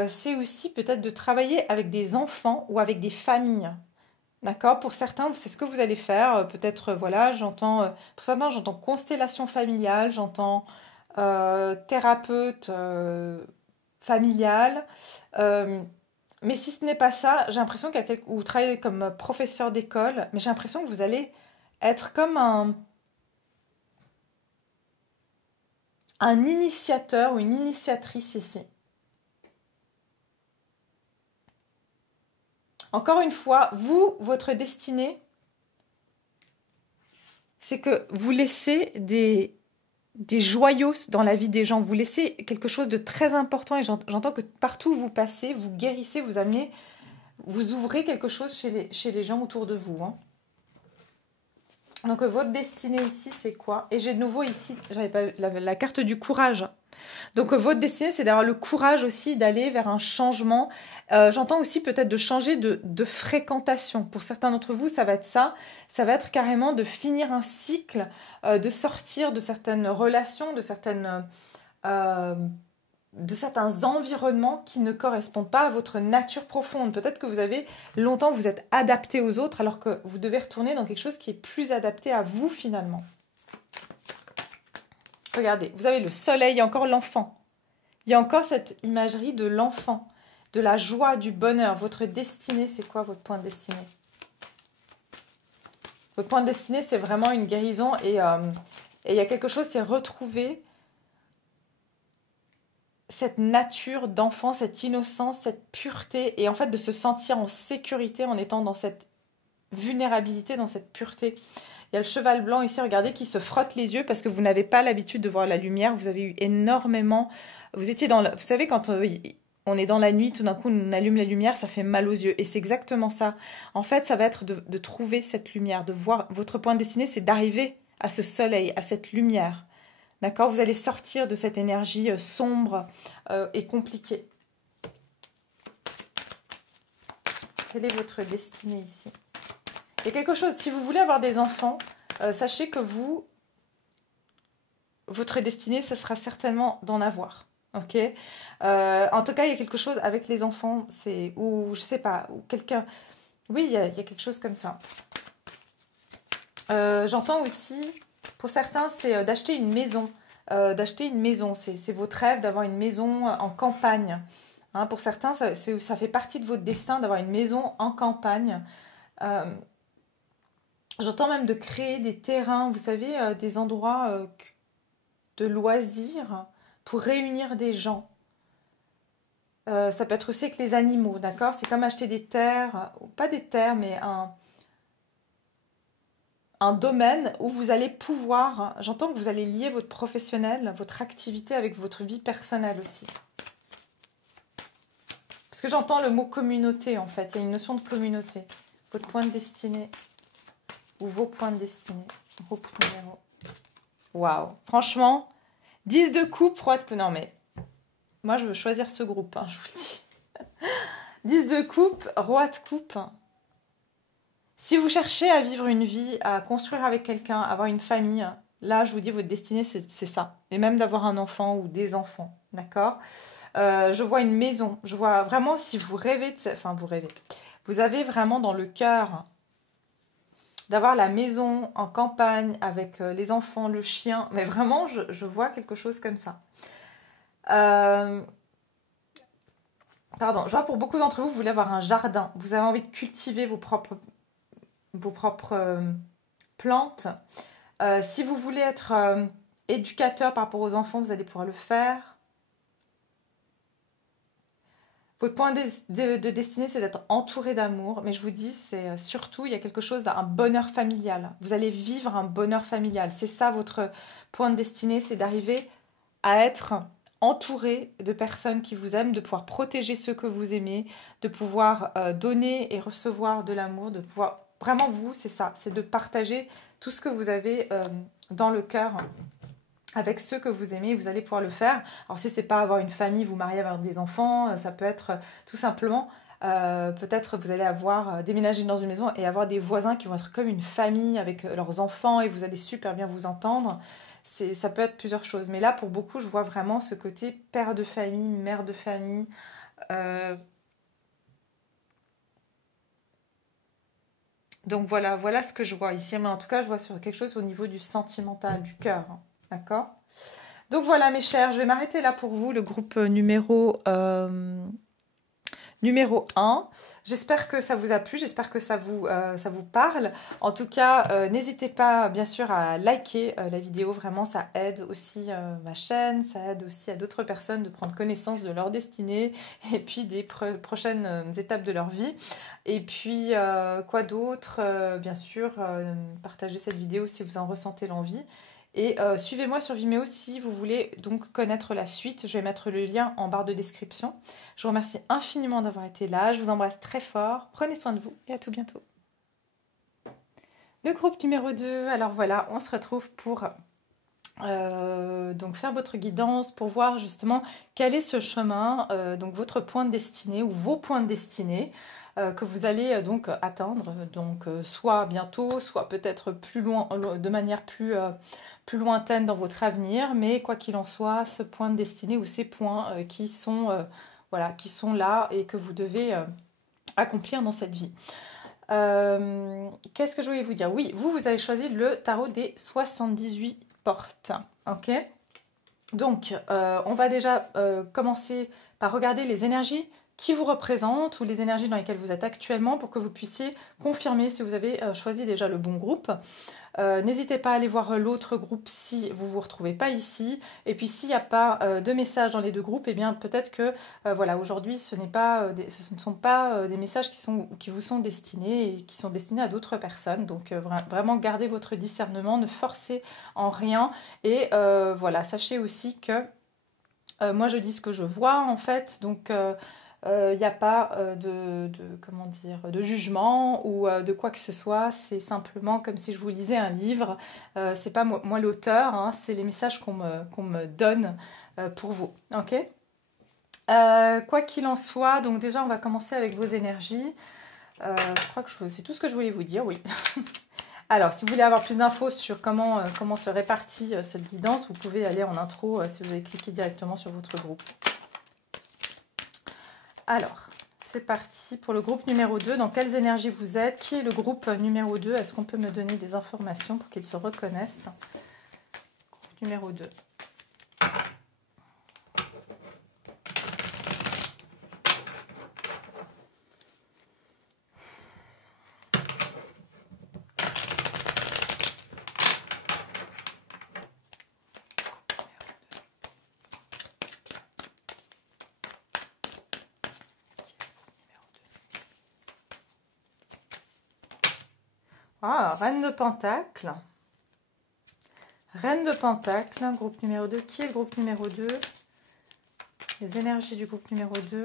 c'est aussi peut-être de travailler avec des enfants ou avec des familles. D'accord? Pour certains, c'est ce que vous allez faire. Peut-être, voilà, j'entends, pour certains, j'entends constellation familiale, j'entends thérapeute familiale. Mais si ce n'est pas ça, j'ai l'impression qu'il y a ou vous travaillez comme professeur d'école, mais j'ai l'impression que vous allez être comme un initiateur ou une initiatrice ici. Encore une fois, vous, votre destinée, c'est que vous laissez des joyaux dans la vie des gens. Vous laissez quelque chose de très important et j'entends que partout où vous passez, vous guérissez, vous amenez, vous ouvrez quelque chose chez les gens autour de vous. Hein. Donc votre destinée ici, c'est quoi? Et j'ai de nouveau ici, j'avais pas la carte du courage. Donc votre destinée, c'est d'avoir le courage aussi d'aller vers un changement. J'entends aussi peut-être de changer de fréquentation. Pour certains d'entre vous, ça va être ça. Ça va être carrément de finir un cycle, de sortir de certaines relations, de certains environnements qui ne correspondent pas à votre nature profonde. Peut-être que vous avez longtemps, vous êtes adapté aux autres alors que vous devez retourner dans quelque chose qui est plus adapté à vous finalement. Regardez, vous avez le soleil, il y a encore l'enfant. Il y a encore cette imagerie de l'enfant, de la joie, du bonheur. Votre destinée, c'est quoi votre point de destinée? Votre point de destinée, c'est vraiment une guérison et il y a quelque chose, c'est retrouver cette nature d'enfant, cette innocence, cette pureté et en fait de se sentir en sécurité en étant dans cette vulnérabilité, dans cette pureté. Il y a le cheval blanc ici, regardez, qui se frotte les yeux parce que vous n'avez pas l'habitude de voir la lumière. Vous avez eu énormément... Vous étiez dans... Vous savez, quand on est dans la nuit, tout d'un coup, on allume la lumière, ça fait mal aux yeux. Et c'est exactement ça. En fait, ça va être de trouver cette lumière, de voir... Votre point de destinée, c'est d'arriver à ce soleil, à cette lumière. D'accord? Vous allez sortir de cette énergie sombre et compliquée. Quelle est votre destinée ici? Il y a quelque chose, si vous voulez avoir des enfants, sachez que votre destinée, ce sera certainement d'en avoir. Ok? En tout cas, il y a quelque chose avec les enfants, ou je sais pas, ou quelqu'un... Oui, il y a quelque chose comme ça. J'entends aussi, pour certains, c'est d'acheter une maison. C'est votre rêve d'avoir une maison en campagne. Hein, pour certains, ça fait partie de votre destin d'avoir une maison en campagne. J'entends même de créer des terrains, vous savez, des endroits de loisirs pour réunir des gens. Ça peut être aussi avec les animaux, d'accord? C'est comme acheter des terres, ou pas des terres, mais un domaine où vous allez pouvoir... J'entends que vous allez lier votre professionnel, votre activité avec votre vie personnelle aussi. Parce que j'entends le mot communauté, en fait. Il y a une notion de communauté. Votre point de destinée... ou vos points de destinée. Groupe numéro. Waouh. Franchement, 10 de coupe, roi de coupe. Non, mais moi, je veux choisir ce groupe, hein, je vous le dis. 10 de coupe, roi de coupe. Si vous cherchez à vivre une vie, à construire avec quelqu'un, avoir une famille, là, je vous dis, votre destinée, c'est ça. Et même d'avoir un enfant ou des enfants, d'accord? Je vois une maison. Je vois vraiment si vous rêvez enfin, vous rêvez. Vous avez vraiment dans le cœur d'avoir la maison en campagne avec les enfants, le chien. Mais vraiment, je vois quelque chose comme ça. Euh, Pardon, je vois pour beaucoup d'entre vous, vous voulez avoir un jardin. Vous avez envie de cultiver vos propres plantes. Si vous voulez être éducateur par rapport aux enfants, vous allez pouvoir le faire. Votre point de destinée, c'est d'être entouré d'amour. Mais je vous dis, c'est surtout, il y a quelque chose d'un bonheur familial. Vous allez vivre un bonheur familial. C'est ça votre point de destinée, c'est d'arriver à être entouré de personnes qui vous aiment, de pouvoir protéger ceux que vous aimez, de pouvoir donner et recevoir de l'amour, de pouvoir... Vraiment, vous, c'est ça, c'est de partager tout ce que vous avez dans le cœur avec ceux que vous aimez, vous allez pouvoir le faire. Alors si c'est pas avoir une famille, vous marier avec des enfants, ça peut être tout simplement, peut-être vous allez avoir déménager dans une maison et avoir des voisins qui vont être comme une famille avec leurs enfants et vous allez super bien vous entendre. Ça peut être plusieurs choses. Mais là, pour beaucoup, je vois vraiment ce côté père de famille, mère de famille. Euh, donc voilà ce que je vois ici. Mais en tout cas, je vois sur quelque chose au niveau du sentimental, du cœur. Hein. D'accord? Donc voilà mes chers, je vais m'arrêter là pour vous, le groupe numéro 1. J'espère que ça vous a plu, j'espère que ça vous parle. En tout cas, n'hésitez pas bien sûr à liker la vidéo, vraiment ça aide aussi ma chaîne, ça aide aussi à d'autres personnes de prendre connaissance de leur destinée et puis des prochaines étapes de leur vie. Et puis quoi d'autre bien sûr, partagez cette vidéo si vous en ressentez l'envie. Et suivez-moi sur Vimeo si vous voulez donc connaître la suite. Je vais mettre le lien en barre de description. Je vous remercie infiniment d'avoir été là. Je vous embrasse très fort. Prenez soin de vous et à tout bientôt. Le groupe numéro 2. Alors voilà, on se retrouve pour donc faire votre guidance, pour voir justement quel est ce chemin, donc votre point de destinée ou vos points de destinée que vous allez donc atteindre. Donc soit bientôt, soit peut-être plus loin, de manière plus lointaine dans votre avenir, mais quoi qu'il en soit, ce point de destinée ou ces points qui sont là et que vous devez accomplir dans cette vie. Qu'est-ce que je voulais vous dire? Oui, vous avez choisi le tarot des 78 portes. Ok? Donc, on va déjà commencer par regarder les énergies qui vous représentent ou les énergies dans lesquelles vous êtes actuellement pour que vous puissiez confirmer si vous avez choisi déjà le bon groupe. N'hésitez pas à aller voir l'autre groupe si vous ne vous retrouvez pas ici. Et puis s'il n'y a pas de messages dans les deux groupes, eh bien peut-être que voilà, aujourd'hui ce ne sont pas des messages qui vous sont destinés et qui sont destinés à d'autres personnes. Donc vraiment gardez votre discernement, ne forcez en rien. Et voilà, sachez aussi que moi je dis ce que je vois en fait. Donc il n'y a pas comment dire, de jugement ou de quoi que ce soit. C'est simplement comme si je vous lisais un livre. C'est pas moi l'auteur, hein, c'est les messages qu'on me donne pour vous. Ok. Quoi qu'il en soit, donc déjà on va commencer avec vos énergies. Je crois que c'est tout ce que je voulais vous dire, oui. Alors, si vous voulez avoir plus d'infos sur comment se répartit cette guidance, vous pouvez aller en intro si vous avez cliqué directement sur votre groupe. Alors, c'est parti pour le groupe numéro 2. Dans quelles énergies vous êtes? Qui est le groupe numéro 2? Est-ce qu'on peut me donner des informations pour qu'ils se reconnaissent? Groupe numéro 2. Ah, Reine de Pentacle. Reine de Pentacle, groupe numéro 2. Qui est le groupe numéro 2? Les énergies du groupe numéro 2.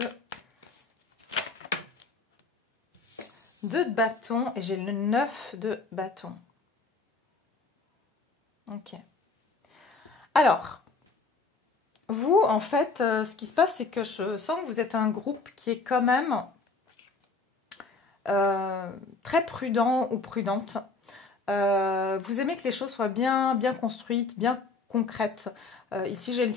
2 de bâton et j'ai le 9 de bâton. Ok. Alors, vous, en fait, ce qui se passe, c'est que je sens que vous êtes un groupe qui est quand même très prudent ou prudente. Vous aimez que les choses soient bien construites, bien concrètes. Ici, j'ai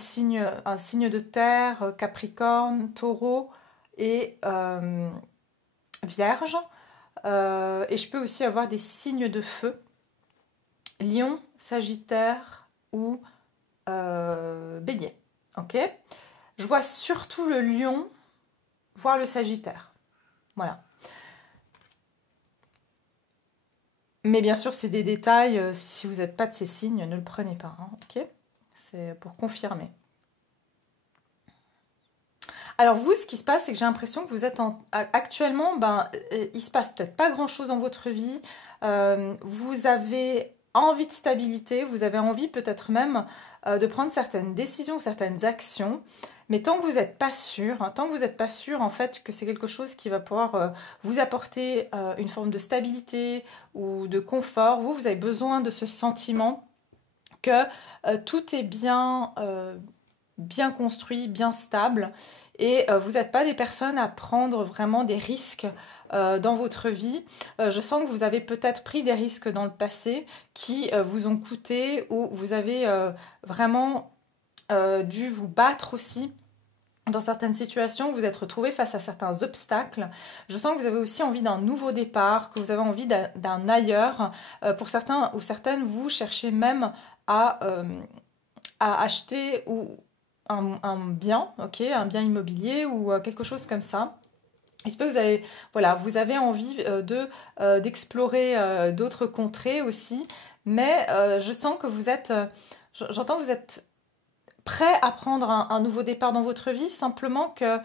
un signe de terre, Capricorne, Taureau et Vierge. Et je peux aussi avoir des signes de feu, Lion, Sagittaire ou Bélier. Ok? Je vois surtout le Lion, voire le Sagittaire. Voilà. Mais bien sûr, c'est des détails. Si vous n'êtes pas de ces signes, ne le prenez pas. Hein, ok? C'est pour confirmer. Alors vous, ce qui se passe, c'est que j'ai l'impression que vous êtes actuellement, il se passe peut-être pas grand-chose dans votre vie. Vous avez envie de stabilité, vous avez envie peut-être même de prendre certaines décisions, certaines actions. Mais tant que vous n'êtes pas sûr, hein, tant que vous n'êtes pas sûr en fait que c'est quelque chose qui va pouvoir vous apporter une forme de stabilité ou de confort, vous avez besoin de ce sentiment que tout est bien construit, bien stable. Et vous n'êtes pas des personnes à prendre vraiment des risques dans votre vie. Je sens que vous avez peut-être pris des risques dans le passé qui vous ont coûté ou vous avez vraiment dû vous battre aussi dans certaines situations, vous êtes retrouvé face à certains obstacles. Je sens que vous avez aussi envie d'un nouveau départ, que vous avez envie d'un ailleurs. Pour certains ou certaines, vous cherchez même à acheter ou un bien, ok, un bien immobilier ou quelque chose comme ça. Il se peut que vous avez envie d'explorer d'autres contrées aussi, mais je sens que j'entends que vous êtes prêt à prendre un nouveau départ dans votre vie, simplement que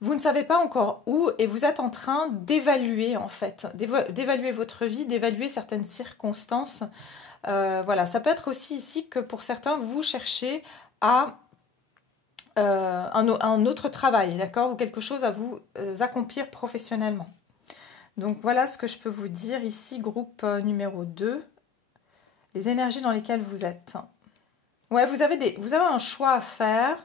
vous ne savez pas encore où et vous êtes en train d'évaluer en fait, d'évaluer votre vie, d'évaluer certaines circonstances. Voilà, ça peut être aussi ici que pour certains, vous cherchez à un autre travail, d'accord, ou quelque chose à vous accomplir professionnellement. Donc voilà ce que je peux vous dire ici, groupe numéro 2, les énergies dans lesquelles vous êtes. Ouais, vous avez un choix à faire.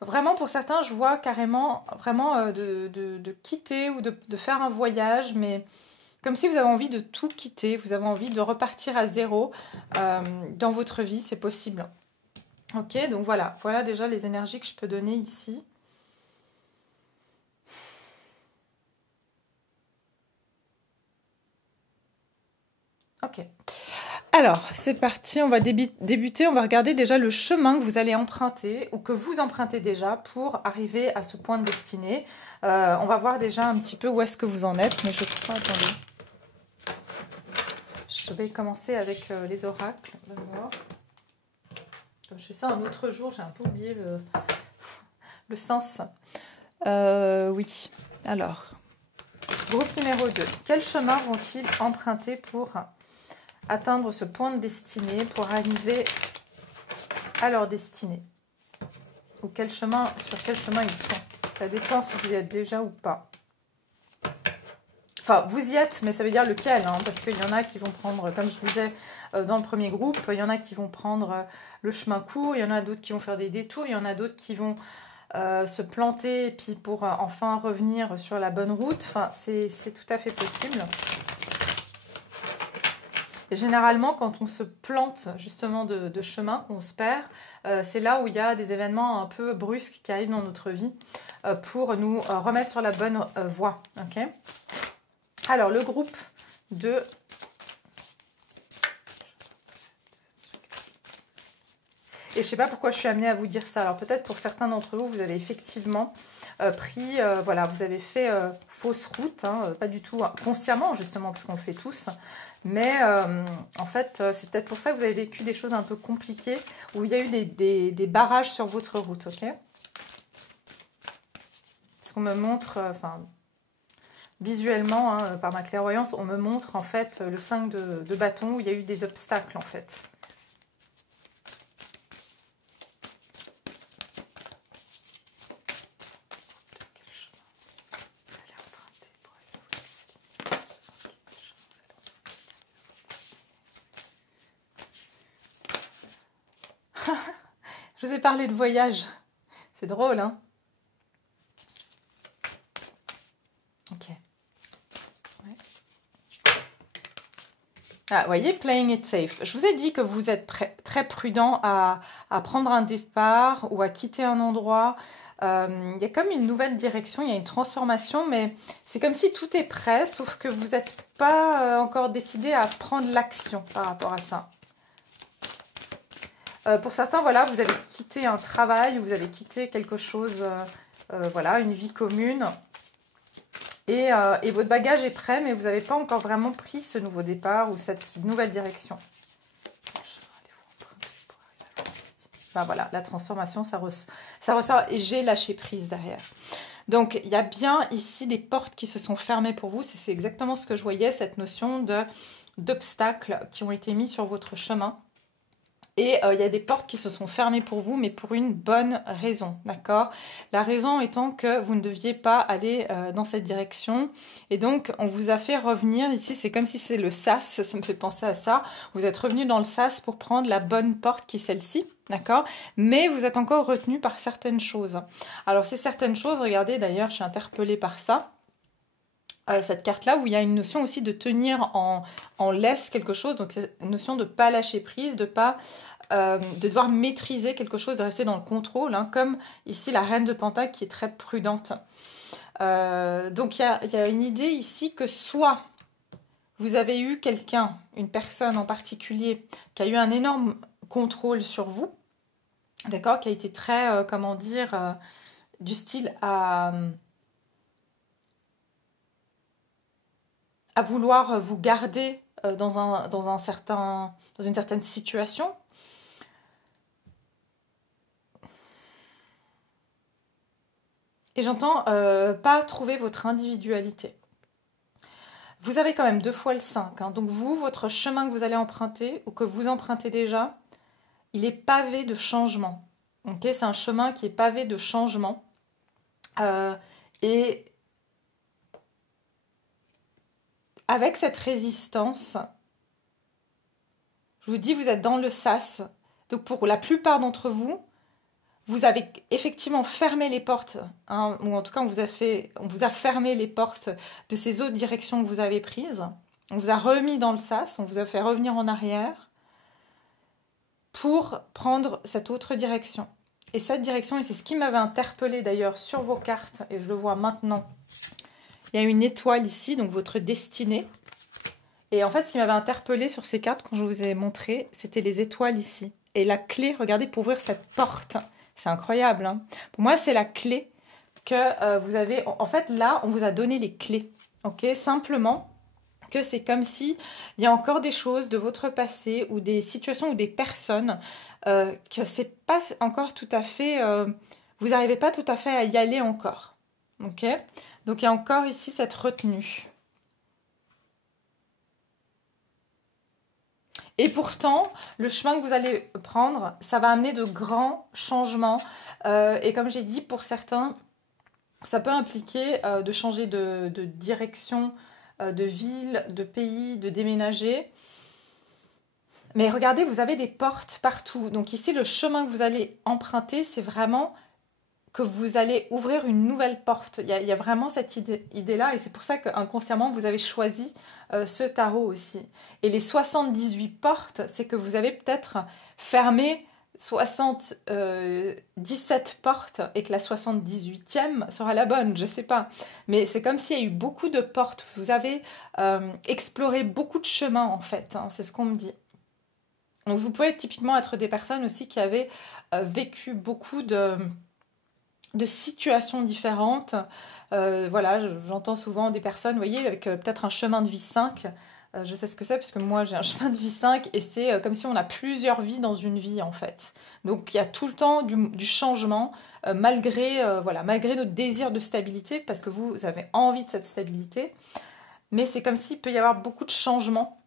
Vraiment, pour certains, je vois carrément vraiment de quitter ou de faire un voyage, mais comme si vous avez envie de tout quitter, vous avez envie de repartir à zéro dans votre vie, c'est possible. Ok, donc voilà déjà les énergies que je peux donner ici. Ok. Alors, c'est parti, on va débuter, on va regarder déjà le chemin que vous allez emprunter ou que vous empruntez déjà pour arriver à ce point de destinée. On va voir déjà un petit peu où est-ce que vous en êtes, mais je crois, attendez. Je vais commencer avec les oracles d'abord. Comme je fais ça un autre jour, j'ai un peu oublié le sens. Oui, alors, groupe numéro 2. Quel chemin vont-ils emprunter pour atteindre ce point de destinée, pour arriver à leur destinée? Ou sur quel chemin ils sont? Ça dépend si vous y êtes déjà ou pas. Enfin, vous y êtes, mais ça veut dire lequel, hein, parce qu'il y en a qui vont prendre, comme je disais dans le premier groupe, il y en a qui vont prendre le chemin court, il y en a d'autres qui vont faire des détours, il y en a d'autres qui vont se planter et puis pour enfin revenir sur la bonne route. Enfin, c'est tout à fait possible. Et généralement, quand on se plante justement de chemin, qu'on se perd, c'est là où il y a des événements un peu brusques qui arrivent dans notre vie pour nous remettre sur la bonne voie. Okay. Alors, le groupe de... Et je ne sais pas pourquoi je suis amenée à vous dire ça. Alors, peut-être pour certains d'entre vous, vous avez effectivement pris... voilà, vous avez fait fausse route. Hein, pas du tout consciemment, justement, parce qu'on le fait tous. Mais en fait, c'est peut-être pour ça que vous avez vécu des choses un peu compliquées, où il y a eu des barrages sur votre route, ok? Ce qu'on me montre... visuellement, hein, par ma clairvoyance, on me montre en fait le 5 de bâton où il y a eu des obstacles en fait. Je vous ai parlé de voyage. C'est drôle, hein? Ok. Ouais. Ah, vous voyez, playing it safe. Je vous ai dit que vous êtes très prudent à prendre un départ ou à quitter un endroit. Il y a comme une nouvelle direction, il y a une transformation, mais c'est comme si tout est prêt, sauf que vous n'êtes pas encore décidé à prendre l'action par rapport à ça. Pour certains, voilà, vous avez quitté un travail, vous avez quitté quelque chose, voilà, une vie commune. Et votre bagage est prêt, mais vous n'avez pas encore vraiment pris ce nouveau départ ou cette nouvelle direction. Ben voilà, la transformation, ça ressort et j'ai lâché prise derrière. Donc, il y a bien ici des portes qui se sont fermées pour vous. C'est exactement ce que je voyais, cette notion d'obstacles qui ont été mis sur votre chemin. Et il y a des portes qui se sont fermées pour vous, mais pour une bonne raison, d'accord? La raison étant que vous ne deviez pas aller dans cette direction. Et donc, on vous a fait revenir. Ici, c'est comme si c'est le sas, ça me fait penser à ça. Vous êtes revenu dans le sas pour prendre la bonne porte qui est celle-ci, d'accord? Mais vous êtes encore retenu par certaines choses. Alors, ces certaines choses, regardez, d'ailleurs, je suis interpellée par ça. Cette carte-là où il y a une notion aussi de tenir en laisse quelque chose, donc une notion de ne pas lâcher prise, de devoir maîtriser quelque chose, de rester dans le contrôle, hein, comme ici la reine de Pentacle qui est très prudente. Donc il y a une idée ici que soit vous avez eu quelqu'un, une personne en particulier, qui a eu un énorme contrôle sur vous, d'accord, qui a été très, comment dire, du style à vouloir vous garder dans une certaine situation. Et j'entends pas trouver votre individualité. Vous avez quand même 2 fois le 5. Hein. Donc vous, votre chemin que vous allez emprunter ou que vous empruntez déjà, il est pavé de changements. Okay, c'est un chemin qui est pavé de changements. Et avec cette résistance, je vous dis, vous êtes dans le sas. Donc pour la plupart d'entre vous, vous avez effectivement fermé les portes, hein, ou en tout cas on vous a fermé les portes de ces autres directions que vous avez prises. On vous a remis dans le sas, on vous a fait revenir en arrière pour prendre cette autre direction. Et cette direction, et c'est ce qui m'avait interpellé d'ailleurs sur vos cartes, et je le vois maintenant, il y a une étoile ici, donc votre destinée. Et en fait, ce qui m'avait interpellé sur ces cartes, quand je vous ai montré, c'était les étoiles ici. Et la clé, regardez, pour ouvrir cette porte, c'est incroyable. Hein. Pour moi, c'est la clé que vous avez. En fait, là, on vous a donné les clés. Ok, simplement que c'est comme si il y a encore des choses de votre passé ou des situations ou des personnes que c'est pas encore tout à fait. Vous n'arrivez pas tout à fait à y aller encore. Ok, donc il y a encore ici cette retenue. Et pourtant, le chemin que vous allez prendre, ça va amener de grands changements. Et comme j'ai dit, pour certains, ça peut impliquer de changer de direction, de ville, de pays, de déménager. Mais regardez, vous avez des portes partout. Donc ici, le chemin que vous allez emprunter, c'est vraiment que vous allez ouvrir une nouvelle porte. Il y a vraiment cette idée-là, et c'est pour ça qu'inconsciemment, vous avez choisi ce tarot aussi. Et les 78 portes, c'est que vous avez peut-être fermé 17 portes et que la 78e sera la bonne, je ne sais pas. Mais c'est comme s'il y a eu beaucoup de portes. Vous avez exploré beaucoup de chemins, en fait. Hein, c'est ce qu'on me dit. Donc vous pouvez typiquement être des personnes aussi qui avaient vécu beaucoup de situations différentes. Voilà, j'entends souvent des personnes, vous voyez, avec peut-être un chemin de vie 5. Je sais ce que c'est, puisque moi j'ai un chemin de vie 5, et c'est comme si on a plusieurs vies dans une vie, en fait. Donc il y a tout le temps du changement, malgré notre désir de stabilité, parce que vous avez envie de cette stabilité. Mais c'est comme s'il peut y avoir beaucoup de changements.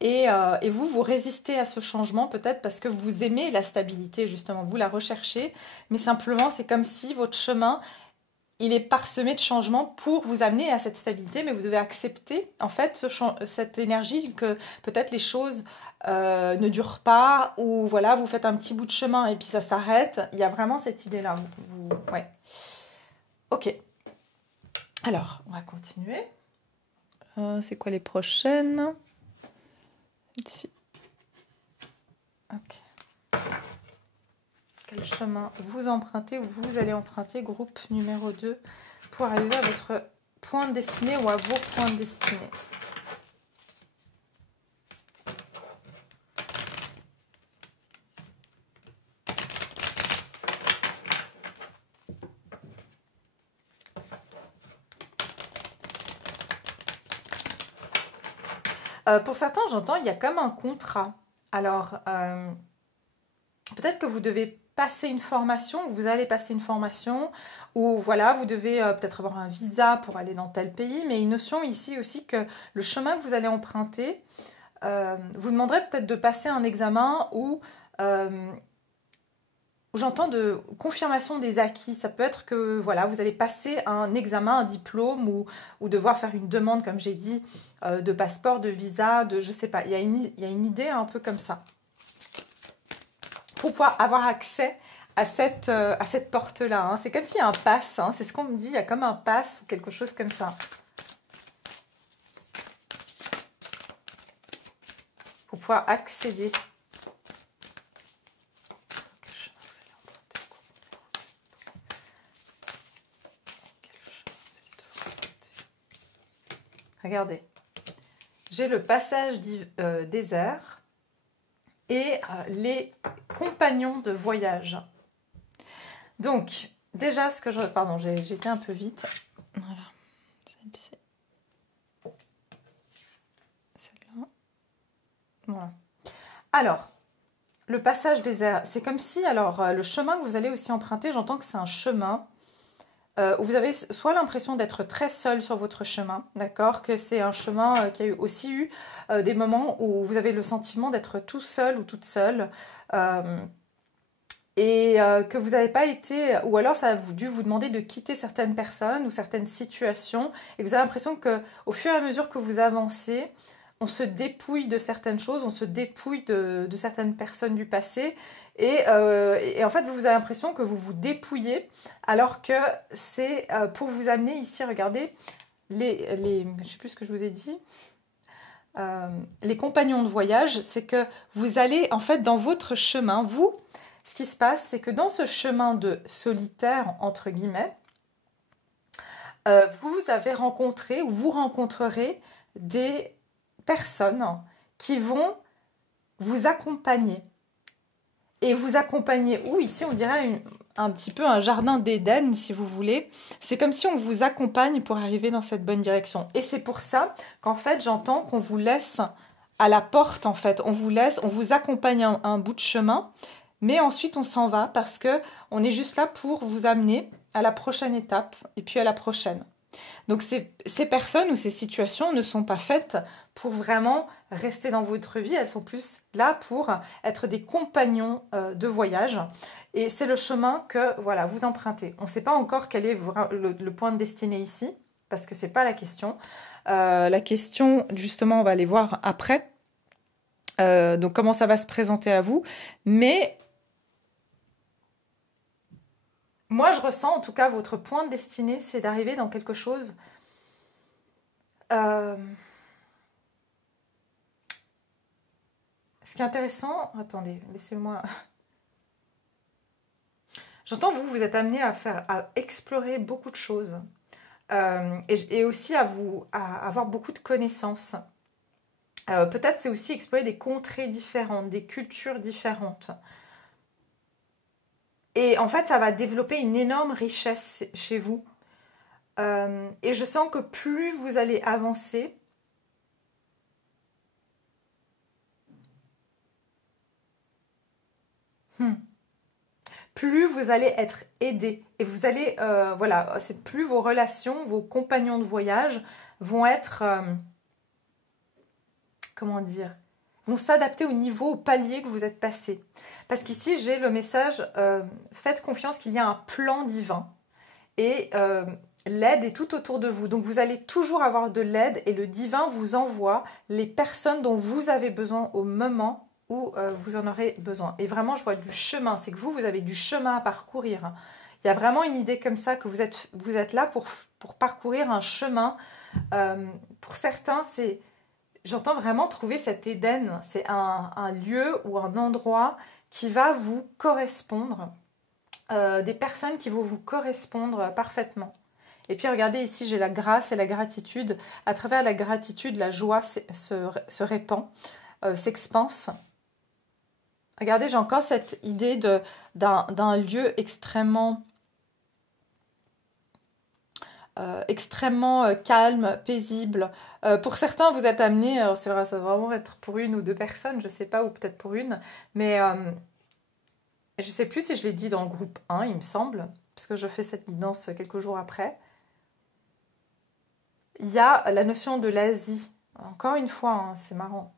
Et vous résistez à ce changement peut-être parce que vous aimez la stabilité, justement, vous la recherchez, mais simplement c'est comme si votre chemin, il est parsemé de changements pour vous amener à cette stabilité, mais vous devez accepter en fait cette énergie que peut-être les choses ne durent pas, ou voilà, vous faites un petit bout de chemin et puis ça s'arrête. Il y a vraiment cette idée-là. Ouais. Ok. Alors, on va continuer. C'est quoi les prochaines ? Ici. Ok. Quel chemin vous empruntez ou vous allez emprunter, groupe numéro 2, pour arriver à votre point de destinée ou à vos points de destinée. Pour certains, j'entends, il y a comme un contrat. Alors, peut-être que vous devez passer une formation, vous allez passer une formation, ou voilà, vous devez peut-être avoir un visa pour aller dans tel pays, mais une notion ici aussi que le chemin que vous allez emprunter, vous demanderez peut-être de passer un examen ou j'entends de confirmation des acquis. Ça peut être que voilà, vous allez passer un examen, un diplôme ou devoir faire une demande, comme j'ai dit, de passeport, de visa, de je sais pas. Il y a une idée un peu comme ça. Pour pouvoir avoir accès à cette porte-là. Hein. C'est comme s'il y a un pass. Hein. C'est ce qu'on me dit. Il y a comme un pass ou quelque chose comme ça. Pour pouvoir accéder. Regardez. J'ai le passage désert et les compagnons de voyage. Donc, déjà, ce que je... Pardon, j'ai été un peu vite. Voilà. Celle-ci. Celle-là. Voilà. Alors, le passage désert, c'est comme si... Alors, le chemin que vous allez aussi emprunter, j'entends que c'est un chemin où vous avez soit l'impression d'être très seul sur votre chemin, d'accord, que c'est un chemin qui a aussi eu des moments où vous avez le sentiment d'être tout seul ou toute seule, et que vous n'avez pas été, ou alors ça a dû vous demander de quitter certaines personnes ou certaines situations, et vous avez l'impression que au fur et à mesure que vous avancez, on se dépouille de certaines choses, on se dépouille de certaines personnes du passé, et en fait, vous avez l'impression que vous vous dépouillez, alors que c'est pour vous amener ici, regardez, je ne sais plus ce que je vous ai dit, les compagnons de voyage, c'est que vous allez, en fait, dans votre chemin, ce qui se passe, c'est que dans ce chemin de solitaire, entre guillemets, vous avez rencontré, ou vous rencontrerez des personnes qui vont vous accompagner. Et vous accompagner où? Ici, on dirait un petit peu un jardin d'Éden, si vous voulez. C'est comme si on vous accompagne pour arriver dans cette bonne direction. Et c'est pour ça qu'en fait, j'entends qu'on vous laisse à la porte, en fait. On vous accompagne un bout de chemin, mais ensuite, on s'en va parce que on est juste là pour vous amener à la prochaine étape et puis à la prochaine. Donc ces personnes ou ces situations ne sont pas faites pour vraiment rester dans votre vie, elles sont plus là pour être des compagnons de voyage. Et c'est le chemin que voilà, vous empruntez. On ne sait pas encore quel est le point de destinée ici, parce que ce n'est pas la question. La question, justement, on va aller voir après. Donc comment ça va se présenter à vous. Mais moi, je ressens, en tout cas, votre point de destinée, c'est d'arriver dans quelque chose... Ce qui est intéressant... Attendez, laissez-moi... J'entends, vous êtes amené à explorer beaucoup de choses. Et aussi à avoir beaucoup de connaissances. Peut-être c'est aussi explorer des contrées différentes, des cultures différentes. Et en fait, ça va développer une énorme richesse chez vous. Et je sens que plus vous allez avancer, plus vous allez être aidé. Et vous allez, voilà, c'est plus vos relations, vos compagnons de voyage vont être, comment dire, vont s'adapter au niveau, au palier que vous êtes passé. Parce qu'ici, j'ai le message, faites confiance qu'il y a un plan divin. Et l'aide est tout autour de vous. Donc vous allez toujours avoir de l'aide et le divin vous envoie les personnes dont vous avez besoin au moment où vous en aurez besoin. Et vraiment, je vois du chemin. C'est que vous avez du chemin à parcourir. Il y a vraiment une idée comme ça que vous êtes là pour parcourir un chemin. Pour certains, c'est j'entends vraiment trouver cet Éden. C'est un lieu ou un endroit qui va vous correspondre, des personnes qui vont vous correspondre parfaitement. Et puis regardez ici, j'ai la grâce et la gratitude. À travers la gratitude, la joie se répand, s'expanse. Regardez, j'ai encore cette idée d'un lieu extrêmement calme, paisible. Pour certains, vous êtes amenés, alors c'est vrai, ça va vraiment être pour une ou deux personnes, je ne sais pas, ou peut-être pour une, mais je ne sais plus si je l'ai dit dans le groupe 1, il me semble, parce que je fais cette guidance quelques jours après. Il y a la notion de l'Asie. Encore une fois, hein, c'est marrant.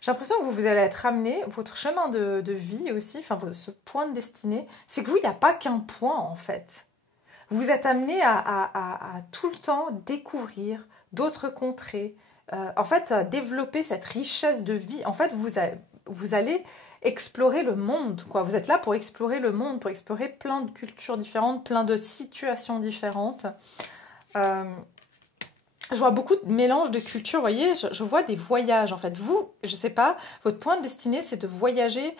J'ai l'impression que vous allez être amené, votre chemin de vie aussi, enfin ce point de destinée, c'est que vous, il n'y a pas qu'un point en fait. Vous êtes amené à tout le temps découvrir d'autres contrées, en fait, à développer cette richesse de vie. En fait, vous allez explorer le monde, quoi. Vous êtes là pour explorer le monde, pour explorer plein de cultures différentes, plein de situations différentes. Euh, je vois beaucoup de mélange de cultures, vous voyez, je vois des voyages en fait. Vous, je sais pas, votre point de destinée, c'est de voyager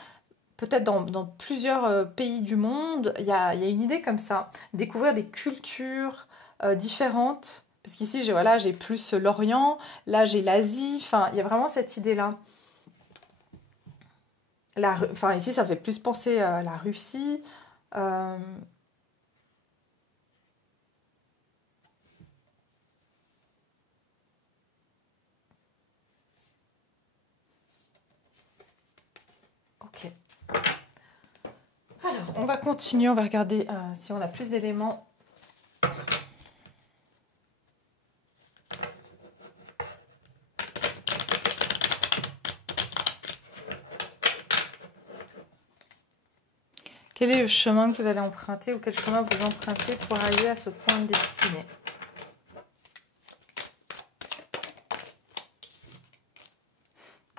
peut-être dans plusieurs pays du monde. Il y a une idée comme ça, découvrir des cultures différentes. Parce qu'ici, voilà, j'ai plus l'Orient, là j'ai l'Asie, enfin, il y a vraiment cette idée-là. Enfin, ici, ça fait plus penser à la Russie. Euh, ok. Alors, on va continuer, on va regarder si on a plus d'éléments. Quel est le chemin que vous allez emprunter ou quel chemin vous empruntez pour arriver à ce point de destinée?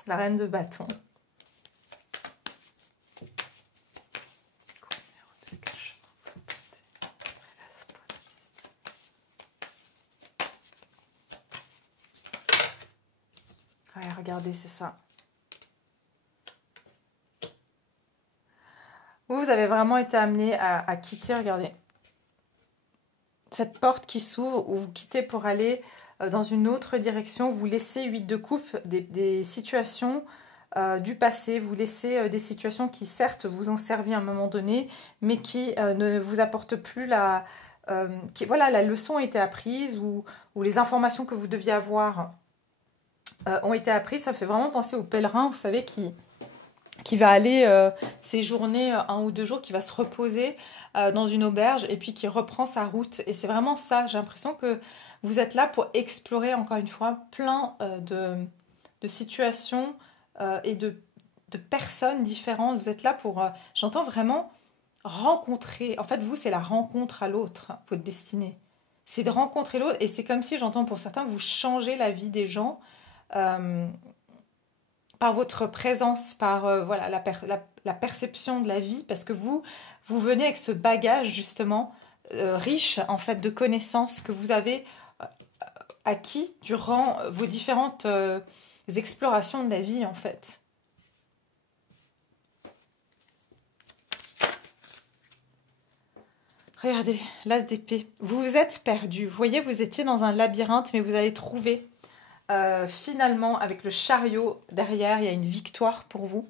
La reine de bâton. Ouais, regardez, c'est ça. Vous avez vraiment été amené à quitter, regardez, cette porte qui s'ouvre où vous quittez pour aller dans une autre direction. Vous laissez 8 de coupe, des situations du passé. Vous laissez des situations qui, certes, vous ont servi à un moment donné, mais qui ne vous apportent plus voilà, la leçon a été apprise ou les informations que vous deviez avoir ont été apprises. Ça fait vraiment penser au pèlerin, vous savez, qui va aller séjourner 1 ou 2 jours, qui va se reposer dans une auberge et puis qui reprend sa route. Et c'est vraiment ça, j'ai l'impression que vous êtes là pour explorer encore une fois plein de situations et de personnes différentes. Vous êtes là pour, j'entends vraiment rencontrer. En fait, vous, c'est la rencontre à l'autre, votre destinée. C'est de rencontrer l'autre et c'est comme si, j'entends pour certains, vous changez la vie des gens. Par votre présence, par voilà, la perception de la vie, parce que vous venez avec ce bagage justement riche en fait de connaissances que vous avez acquis durant vos différentes explorations de la vie en fait. Regardez, l'as d'épée. Vous vous êtes perdu. Vous voyez, vous étiez dans un labyrinthe, mais vous allez trouver finalement, avec le chariot derrière, il y a une victoire pour vous.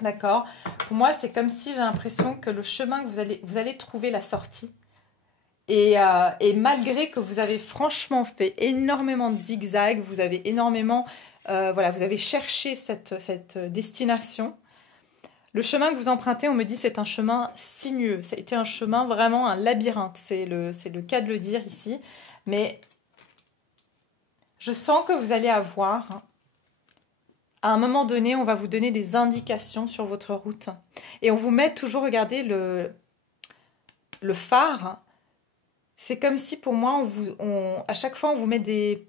D'accord? Pour moi, c'est comme si j'ai l'impression que le chemin que vous allez trouver la sortie. Et malgré que vous avez franchement fait énormément de zigzags, vous avez énormément, voilà, vous avez cherché cette destination. Le chemin que vous empruntez, on me dit, c'est un chemin sinueux. Ça a été un chemin vraiment un labyrinthe. C'est le cas de le dire ici. Mais je sens que vous allez avoir, à un moment donné, on va vous donner des indications sur votre route. Et on vous met toujours, regardez, le phare. C'est comme si, pour moi, à chaque fois, on vous met des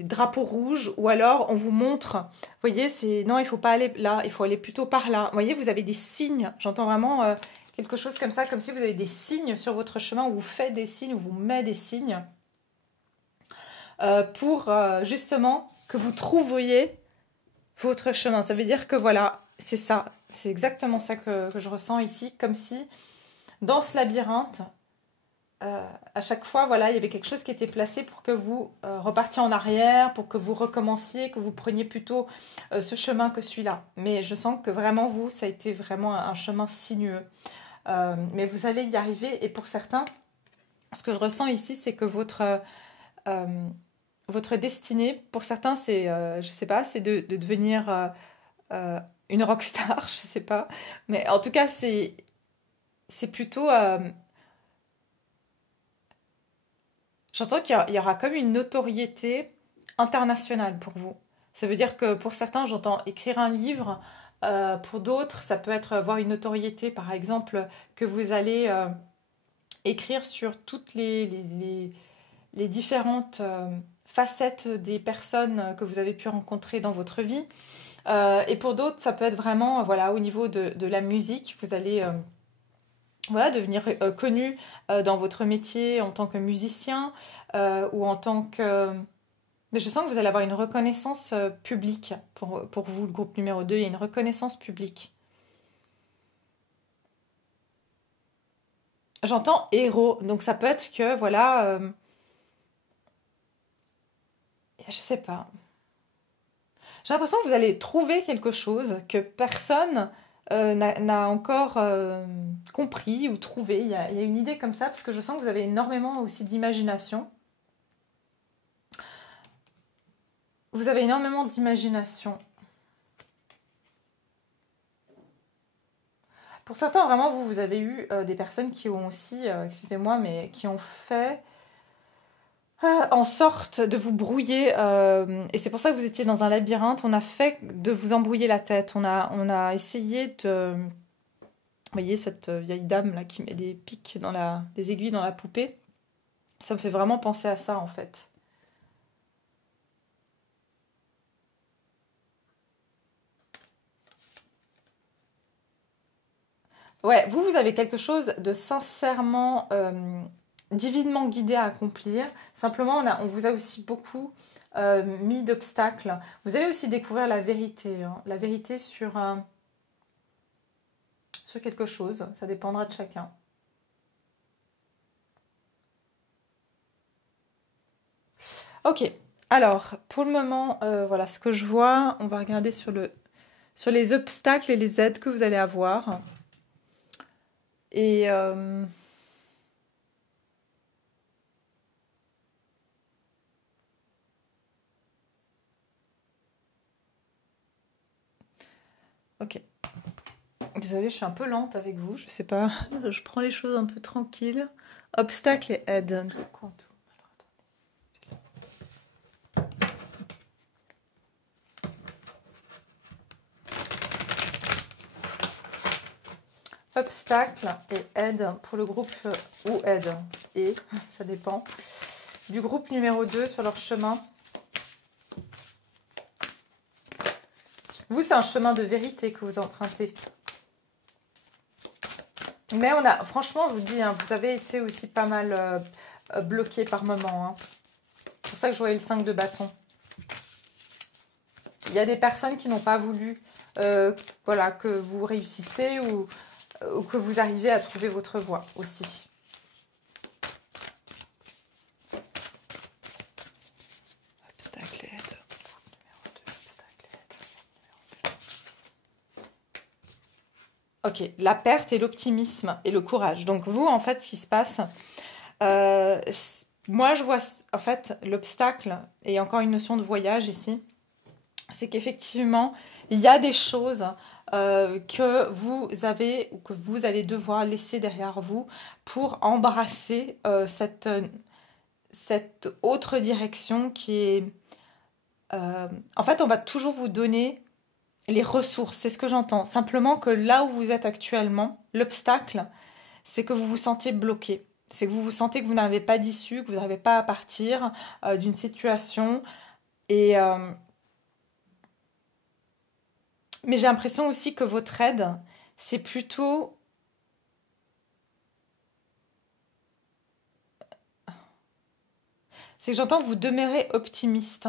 drapeaux rouges ou alors on vous montre, vous voyez, non, il ne faut pas aller là, il faut aller plutôt par là. Vous voyez, vous avez des signes, j'entends vraiment quelque chose comme ça, comme si vous avez des signes sur votre chemin, ou vous faites des signes, ou vous mettez des signes, pour justement que vous trouviez votre chemin. Ça veut dire que voilà, c'est ça, c'est exactement ça que je ressens ici, comme si dans ce labyrinthe, à chaque fois, voilà, il y avait quelque chose qui était placé pour que vous repartiez en arrière, pour que vous recommenciez, que vous preniez plutôt ce chemin que celui-là. Mais je sens que vraiment, vous, ça a été vraiment un chemin sinueux. Mais vous allez y arriver. Et pour certains, ce que je ressens ici, c'est que votre destinée, pour certains, c'est, je sais pas, c'est de devenir une rockstar, je sais pas. Mais en tout cas, c'est plutôt... j'entends qu'il y aura comme une notoriété internationale pour vous. Ça veut dire que pour certains, j'entends écrire un livre. Pour d'autres, ça peut être avoir une notoriété, par exemple, que vous allez écrire sur toutes les différentes facettes des personnes que vous avez pu rencontrer dans votre vie. Et pour d'autres, ça peut être vraiment, voilà, au niveau de la musique, vous allez voilà, devenir connu dans votre métier en tant que musicien ou en tant que... Mais je sens que vous allez avoir une reconnaissance publique pour vous, le groupe numéro 2. Il y a une reconnaissance publique. J'entends héros, donc ça peut être que, voilà, je sais pas. J'ai l'impression que vous allez trouver quelque chose que personne n'a encore compris ou trouvé. Il y a une idée comme ça, parce que je sens que vous avez énormément aussi d'imagination. Vous avez énormément d'imagination. Pour certains, vraiment, vous avez eu des personnes qui ont aussi, excusez-moi, mais qui ont fait en sorte de vous brouiller. Et c'est pour ça que vous étiez dans un labyrinthe. On a fait de vous embrouiller la tête. On a essayé de... Vous voyez cette vieille dame là qui met des pics des aiguilles dans la poupée. Ça me fait vraiment penser à ça en fait. Ouais, vous avez quelque chose de sincèrement, divinement guidé à accomplir. Simplement, on vous a aussi beaucoup mis d'obstacles. Vous allez aussi découvrir la vérité, hein. La vérité sur quelque chose. Ça dépendra de chacun. Ok, alors, pour le moment, voilà ce que je vois. On va regarder sur les obstacles et les aides que vous allez avoir. Et... ok. Désolée, je suis un peu lente avec vous. Je sais pas. Je prends les choses un peu tranquilles. Obstacles et aides. Obstacles et aides pour le groupe ou aides. Et ça dépend. Du groupe numéro 2 sur leur chemin. Vous, c'est un chemin de vérité que vous empruntez. Mais franchement, je vous dis, hein, vous avez été aussi pas mal bloqué par moment. Hein. C'est pour ça que je voyais le 5 de bâton. Il y a des personnes qui n'ont pas voulu voilà, que vous réussissez ou que vous arrivez à trouver votre voie aussi. Obstacle et aide. Numéro 2, obstacle et aide. Ok, la perte et l'optimisme et le courage. Donc vous, en fait, ce qui se passe, moi je vois en fait l'obstacle et encore une notion de voyage ici, c'est qu'effectivement, il y a des choses que vous avez ou que vous allez devoir laisser derrière vous pour embrasser cette autre direction qui est... en fait, on va toujours vous donner les ressources, c'est ce que j'entends. Simplement que là où vous êtes actuellement, l'obstacle, c'est que vous vous sentiez bloqué. C'est que vous vous sentez que vous n'avez pas d'issue, que vous n'arrivez pas à partir d'une situation. Et... mais j'ai l'impression aussi que votre aide, c'est plutôt c'est que j'entends vous demeurer optimiste,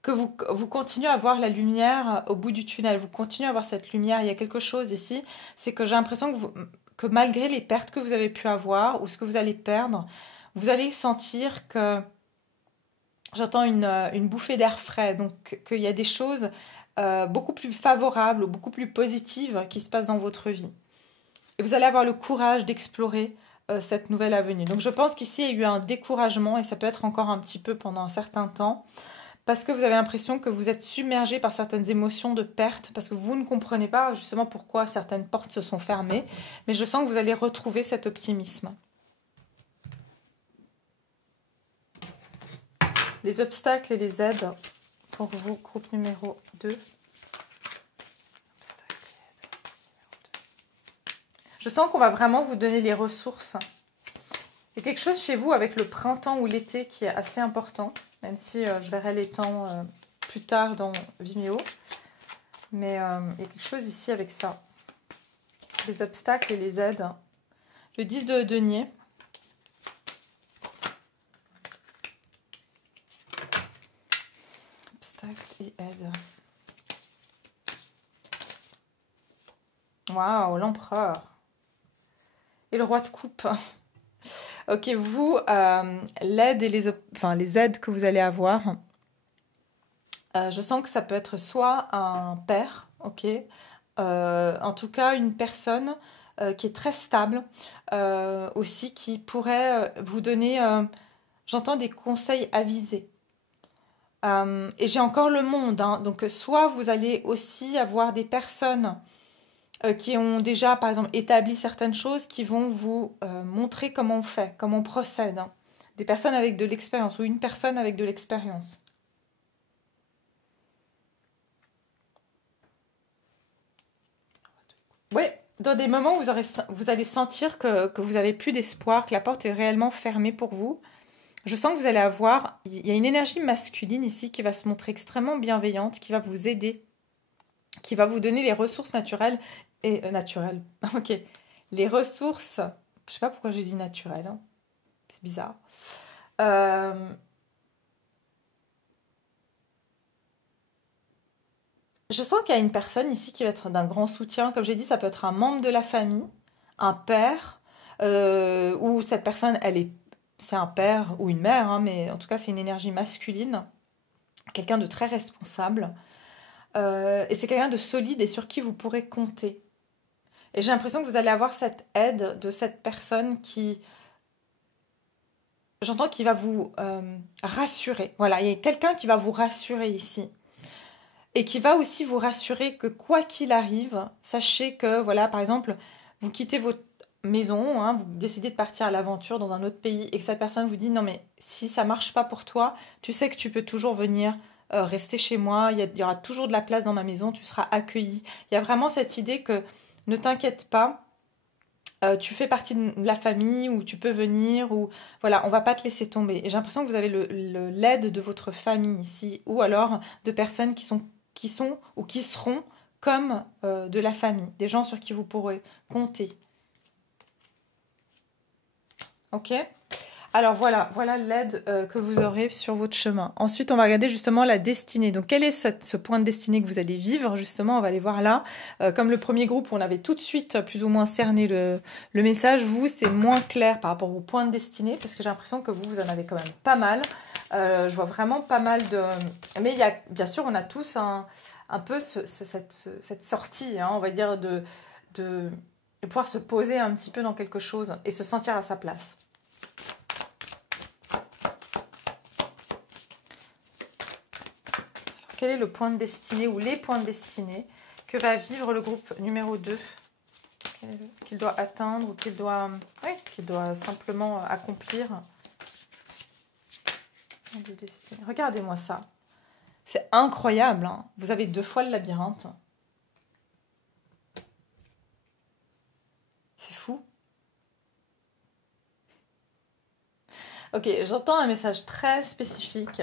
que vous continuez à voir la lumière au bout du tunnel, vous continuez à voir cette lumière. Il y a quelque chose ici, c'est que j'ai l'impression que malgré les pertes que vous avez pu avoir ou ce que vous allez perdre, vous allez sentir que j'entends une bouffée d'air frais, donc qu'il y a des choses beaucoup plus favorables ou beaucoup plus positives qui se passent dans votre vie. Et vous allez avoir le courage d'explorer cette nouvelle avenue. Donc je pense qu'ici, il y a eu un découragement et ça peut être encore un petit peu pendant un certain temps parce que vous avez l'impression que vous êtes submergé par certaines émotions de perte, parce que vous ne comprenez pas justement pourquoi certaines portes se sont fermées, mais je sens que vous allez retrouver cet optimisme. Les obstacles et les aides pour vous, groupe numéro 2. Je sens qu'on va vraiment vous donner les ressources. Il y a quelque chose chez vous avec le printemps ou l'été qui est assez important, même si je verrai les temps plus tard dans Vimeo. Mais il y a quelque chose ici avec ça. Les obstacles et les aides. Le 10 de denier. Obstacles et aides. Waouh, l'empereur. Et le roi de coupe. Ok, vous, l'aide et les aides que vous allez avoir, je sens que ça peut être soit un père, ok, en tout cas une personne qui est très stable, aussi qui pourrait vous donner, j'entends des conseils avisés. Et j'ai encore le monde, hein, donc soit vous allez aussi avoir des personnes qui ont déjà, par exemple, établi certaines choses qui vont vous montrer comment on fait, comment on procède. Hein. Des personnes avec de l'expérience ou une personne avec de l'expérience. Oui, dans des moments où vous allez sentir que vous n'avez plus d'espoir, que la porte est réellement fermée pour vous. Je sens que vous allez avoir... Il y a une énergie masculine ici qui va se montrer extrêmement bienveillante, qui va vous aider, qui va vous donner les ressources naturelles et naturelles. Ok, les ressources. Je sais pas pourquoi j'ai dit naturelles. Hein. C'est bizarre. Euh, Je sens qu'il y a une personne ici qui va être d'un grand soutien. Comme j'ai dit, ça peut être un membre de la famille, un père, ou cette personne, c'est un père ou une mère, hein, mais en tout cas, c'est une énergie masculine, quelqu'un de très responsable, et c'est quelqu'un de solide et sur qui vous pourrez compter. Et j'ai l'impression que vous allez avoir cette aide de cette personne j'entends, qui va vous rassurer. Voilà, il y a quelqu'un qui va vous rassurer ici. Et qui va aussi vous rassurer que quoi qu'il arrive, sachez que, voilà, par exemple, vous quittez votre maison, hein, vous décidez de partir à l'aventure dans un autre pays et que cette personne vous dit non mais si ça marche pas pour toi, tu sais que tu peux toujours venir rester chez moi, il y aura toujours de la place dans ma maison, tu seras accueilli. Il y a vraiment cette idée que ne t'inquiète pas, tu fais partie de la famille ou tu peux venir ou voilà, on va pas te laisser tomber. Et j'ai l'impression que vous avez l'aide de votre famille ici ou alors de personnes qui sont ou qui seront comme de la famille, des gens sur qui vous pourrez compter. Ok? Alors voilà l'aide que vous aurez sur votre chemin. Ensuite, on va regarder justement la destinée. Donc, quel est ce point de destinée que vous allez vivre? Justement, on va aller voir là. Comme le premier groupe, on avait tout de suite plus ou moins cerné le message. Vous, c'est moins clair par rapport au point de destinée parce que j'ai l'impression que vous en avez quand même pas mal. Je vois vraiment pas mal de... Mais il y a, bien sûr, on a tous un peu cette sortie, hein, on va dire, de pouvoir se poser un petit peu dans quelque chose et se sentir à sa place. Quel est le point de destinée ou les points de destinée que va vivre le groupe numéro 2 qu'il doit atteindre ou qu'il doit simplement accomplir de destinée. Regardez-moi ça. C'est incroyable. Hein, vous avez 2 fois le labyrinthe. C'est fou. Ok, j'entends un message très spécifique.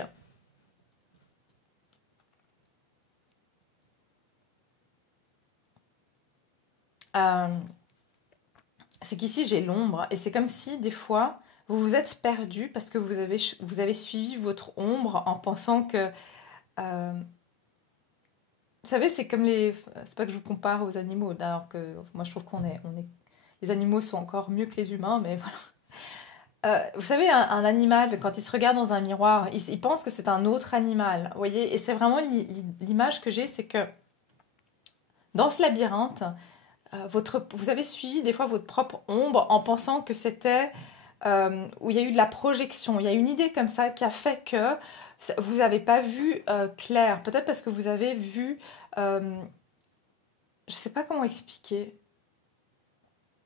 C'est qu'ici j'ai l'ombre et c'est comme si des fois vous vous êtes perdu parce que vous avez suivi votre ombre en pensant que... vous savez, c'est comme les... C'est pas que je vous compare aux animaux, alors que moi je trouve les animaux sont encore mieux que les humains, mais voilà. Vous savez, un animal, quand il se regarde dans un miroir, il pense que c'est un autre animal. Vous voyez, et c'est vraiment l'image que j'ai, c'est que dans ce labyrinthe, vous avez suivi des fois votre propre ombre en pensant que c'était où il y a eu de la projection. Il y a une idée comme ça qui a fait que vous n'avez pas vu clair. Peut-être parce que vous avez vu... je ne sais pas comment expliquer.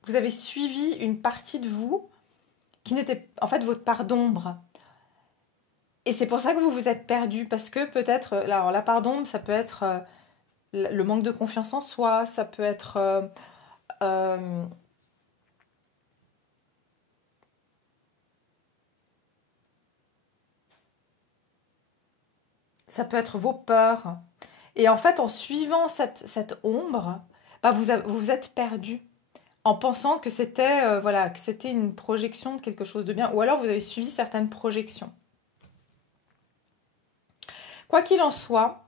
Vous avez suivi une partie de vous qui n'était en fait votre part d'ombre. Et c'est pour ça que vous vous êtes perdu, parce que peut-être, alors la part d'ombre, ça peut être le manque de confiance en soi, ça peut être vos peurs. Et en fait, en suivant cette ombre, bah vous vous êtes perdu en pensant que c'était voilà, que c'était une projection de quelque chose de bien, ou alors vous avez suivi certaines projections. Quoi qu'il en soit,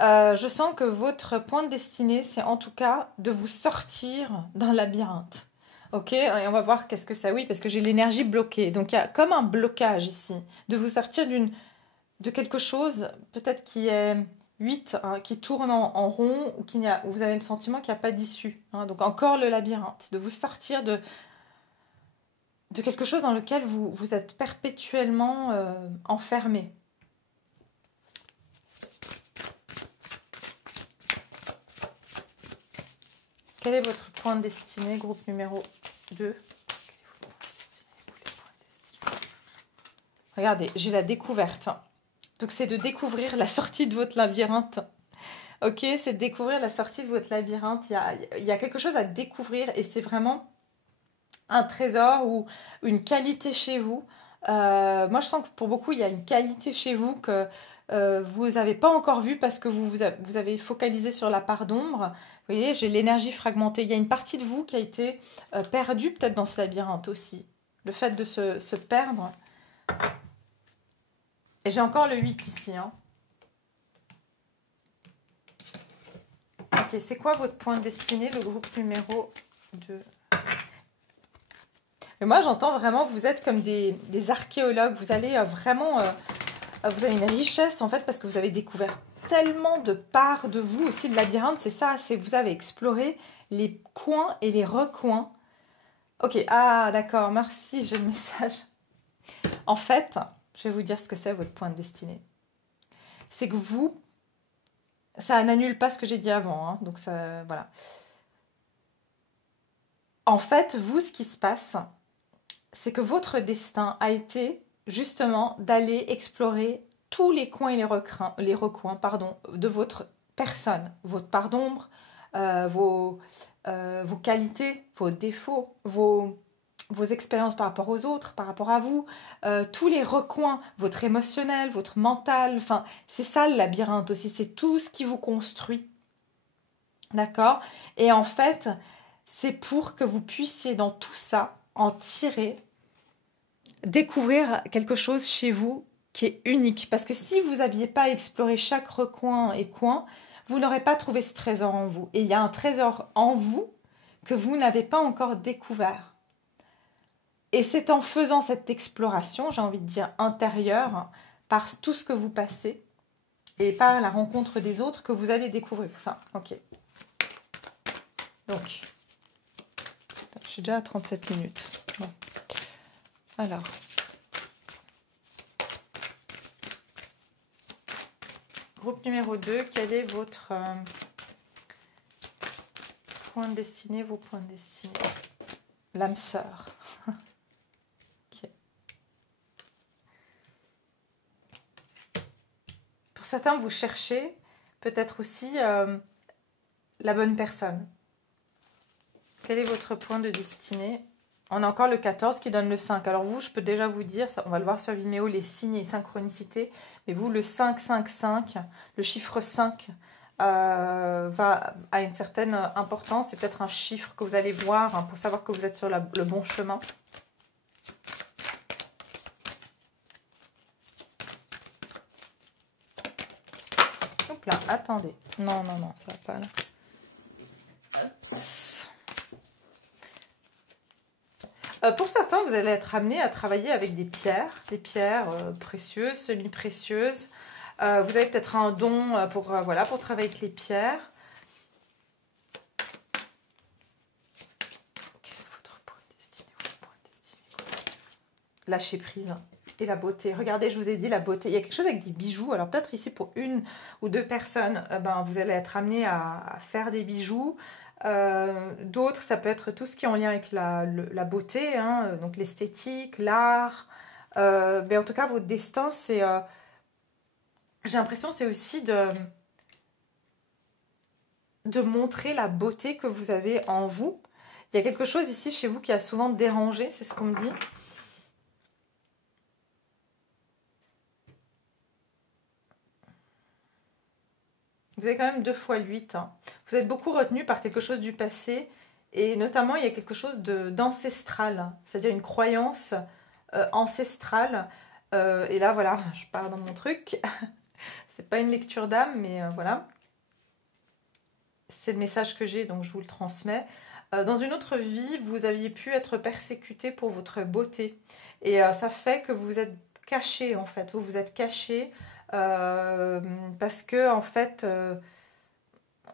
je sens que votre point de destinée, c'est en tout cas de vous sortir d'un labyrinthe. Ok, et on va voir qu'est-ce que ça. Oui, parce que j'ai l'énergie bloquée. Donc il y a comme un blocage ici, de vous sortir de quelque chose peut-être qui est 8, hein, qui tourne en rond, ou où vous avez le sentiment qu'il n'y a pas d'issue. Hein. Donc encore le labyrinthe, de vous sortir de quelque chose dans lequel vous êtes perpétuellement enfermé. Quel est votre point de destinée, groupe numéro 2? Regardez, j'ai la découverte. Donc c'est de découvrir la sortie de votre labyrinthe. Ok, c'est de découvrir la sortie de votre labyrinthe. Il y a quelque chose à découvrir et c'est vraiment un trésor ou une qualité chez vous. Moi, je sens que pour beaucoup, il y a une qualité chez vous que vous n'avez pas encore vue parce que vous avez focalisé sur la part d'ombre. Vous voyez, j'ai l'énergie fragmentée. Il y a une partie de vous qui a été perdue peut-être dans ce labyrinthe aussi. Le fait de se perdre. Et j'ai encore le 8 ici. Hein. Ok, c'est quoi votre point de destinée, le groupe numéro 2? Mais moi, j'entends vraiment, vous êtes comme des archéologues. Vous allez vraiment... vous avez une richesse, en fait, parce que vous avez découvert tellement de parts de vous. Aussi, le labyrinthe, c'est ça. C'est vous avez exploré les coins et les recoins. Ok, ah, d'accord. Merci, j'ai le message. En fait, je vais vous dire ce que c'est, votre point de destinée. C'est que vous... Ça n'annule pas ce que j'ai dit avant. Hein, donc, ça... Voilà. En fait, vous, ce qui se passe... c'est que votre destin a été justement d'aller explorer tous les coins et les recoins de votre personne, votre part d'ombre, vos qualités, vos défauts, vos expériences par rapport aux autres, par rapport à vous, tous les recoins, votre émotionnel, votre mental, enfin, c'est ça le labyrinthe aussi, c'est tout ce qui vous construit. D'accord? Et en fait, c'est pour que vous puissiez dans tout ça en tirer, découvrir quelque chose chez vous qui est unique. Parce que si vous n'aviez pas exploré chaque recoin et coin, vous n'aurez pas trouvé ce trésor en vous. Et il y a un trésor en vous que vous n'avez pas encore découvert. Et c'est en faisant cette exploration, j'ai envie de dire intérieure, par tout ce que vous passez et par la rencontre des autres que vous allez découvrir ça. Ok. Donc, je suis déjà à 37 minutes. Bon. Alors, groupe numéro 2, quel est votre point de destinée, vos points de destinée? L'âme sœur. Okay. Pour certains, vous cherchez peut-être aussi la bonne personne. Quel est votre point de destinée? On a encore le 14 qui donne le 5. Alors vous, je peux déjà vous dire, ça, on va le voir sur Vimeo, les signes et synchronicités. Mais vous, le 5, 5, 5, le chiffre 5 va à une certaine importance. C'est peut-être un chiffre que vous allez voir hein, pour savoir que vous êtes sur le bon chemin. Hop là, attendez. Non, non, non, ça va pas là. Oups. Pour certains, vous allez être amené à travailler avec des pierres précieuses, semi-précieuses. Vous avez peut-être un don pour, voilà, pour travailler avec les pierres. Quel est votre point de destinée, Lâcher prise et la beauté. Regardez, je vous ai dit la beauté. Il y a quelque chose avec des bijoux. Alors peut-être ici pour une ou deux personnes, vous allez être amené à faire des bijoux. D'autres, ça peut être tout ce qui est en lien avec la beauté, hein, donc l'esthétique, l'art. Mais en tout cas, votre destin, c'est... j'ai l'impression c'est aussi de montrer la beauté que vous avez en vous. Il y a quelque chose ici chez vous qui a souvent dérangé, c'est ce qu'on me dit. Vous avez quand même 2 fois 8. Hein. Vous êtes beaucoup retenu par quelque chose du passé. Et notamment, il y a quelque chose d'ancestral. C'est-à-dire une croyance ancestrale. Et là, voilà, je pars dans mon truc. C'est pas une lecture d'âme, mais voilà. C'est le message que j'ai, donc je vous le transmets. Dans une autre vie, vous aviez pu être persécuté pour votre beauté. Et ça fait que vous vous êtes caché, en fait. Vous vous êtes caché parce que, en fait,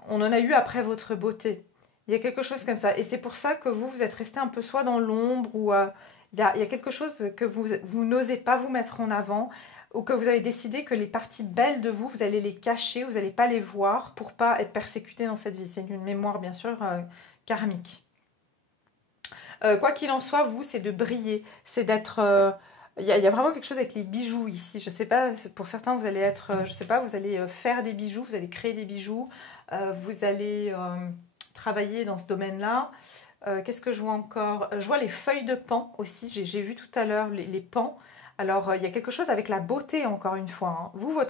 on en a eu après votre beauté. Il y a quelque chose comme ça. Et c'est pour ça que vous êtes resté un peu soit dans l'ombre ou il y a quelque chose que vous n'osez pas vous mettre en avant ou que vous avez décidé que les parties belles de vous, vous allez les cacher, vous n'allez pas les voir pour pas être persécuté dans cette vie. C'est une mémoire, bien sûr, karmique. Quoi qu'il en soit, vous, c'est de briller, c'est d'être... Il y a vraiment quelque chose avec les bijoux ici. Je sais pas, pour certains, vous allez être... je sais pas, vous allez faire des bijoux, vous allez créer des bijoux, vous allez travailler dans ce domaine-là. Qu'est-ce que je vois encore? Je vois les feuilles de pan aussi. J'ai vu tout à l'heure les pans. Alors, il y a quelque chose avec la beauté, encore une fois. Hein. Vous,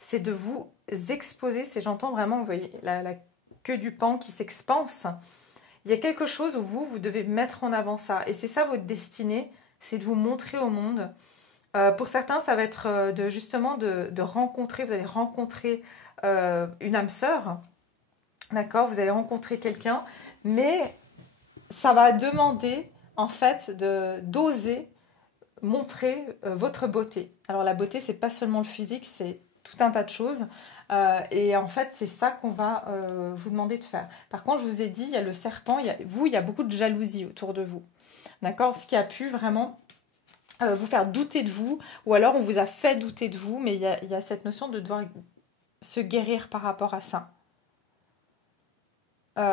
c'est de vous exposer. C'est, j'entends vraiment, vous voyez, la queue du pan qui s'expanse. Il y a quelque chose où vous devez mettre en avant ça. Et c'est ça votre destinée, c'est de vous montrer au monde. Pour certains, ça va être justement de rencontrer, vous allez rencontrer une âme sœur. D'accord? Vous allez rencontrer quelqu'un. Mais ça va demander, en fait, d'oser montrer votre beauté. Alors la beauté, c'est pas seulement le physique, c'est tout un tas de choses. Et en fait, c'est ça qu'on va vous demander de faire. Par contre, je vous ai dit, il y a le serpent, il y a beaucoup de jalousie autour de vous. D'accord? Ce qui a pu vraiment vous faire douter de vous, ou alors on vous a fait douter de vous, mais il y a cette notion de devoir se guérir par rapport à ça.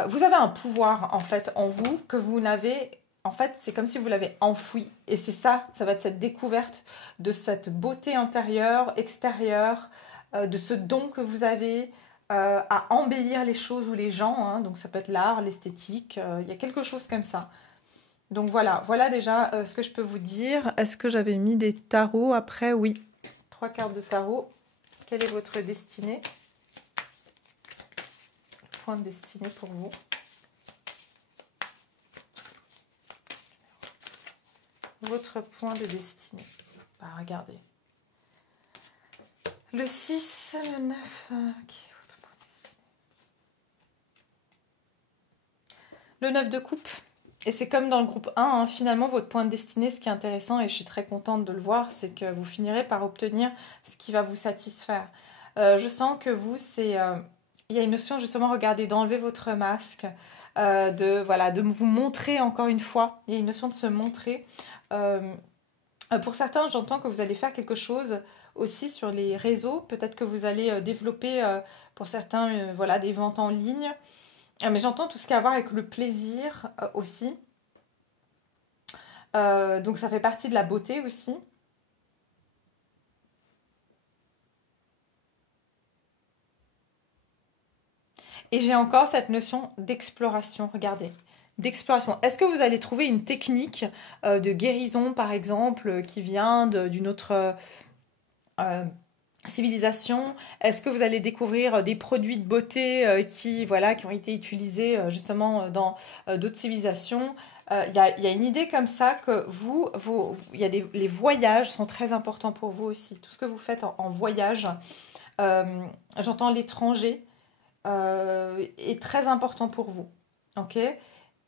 Vous avez un pouvoir, en fait, en vous, que vous n'avez... En fait, c'est comme si vous l'avez enfoui. Et c'est ça, ça va être cette découverte de cette beauté intérieure, extérieure, de ce don que vous avez à embellir les choses ou les gens. Hein. Donc ça peut être l'art, l'esthétique, il y a quelque chose comme ça. Donc voilà déjà ce que je peux vous dire. Est-ce que j'avais mis des tarots après? Oui. 3 cartes de tarot. Quelle est votre destinée? Point de destinée pour vous. Votre point de destinée. Regardez. Le 6, le 9, qui est votre point de destinée? Le 9 de coupe. Et c'est comme dans le groupe 1, hein, finalement, votre point de destinée, ce qui est intéressant, et je suis très contente de le voir, c'est que vous finirez par obtenir ce qui va vous satisfaire. Je sens que vous, il y a une notion, justement, regardez, d'enlever votre masque, de vous montrer encore une fois. Il y a une notion de se montrer. Pour certains, j'entends que vous allez faire quelque chose aussi sur les réseaux. Peut-être que vous allez développer, pour certains, des ventes en ligne. Mais j'entends tout ce qui a à voir avec le plaisir aussi. Donc ça fait partie de la beauté aussi. Et j'ai encore cette notion d'exploration. Regardez. D'exploration. Est-ce que vous allez trouver une technique de guérison, par exemple, qui vient d'une autre civilisation? Est-ce que vous allez découvrir des produits de beauté qui ont été utilisés justement dans d'autres civilisations? Il y a une idée comme ça que les voyages sont très importants pour vous aussi. Tout ce que vous faites en voyage, j'entends l'étranger, est très important pour vous. Ok?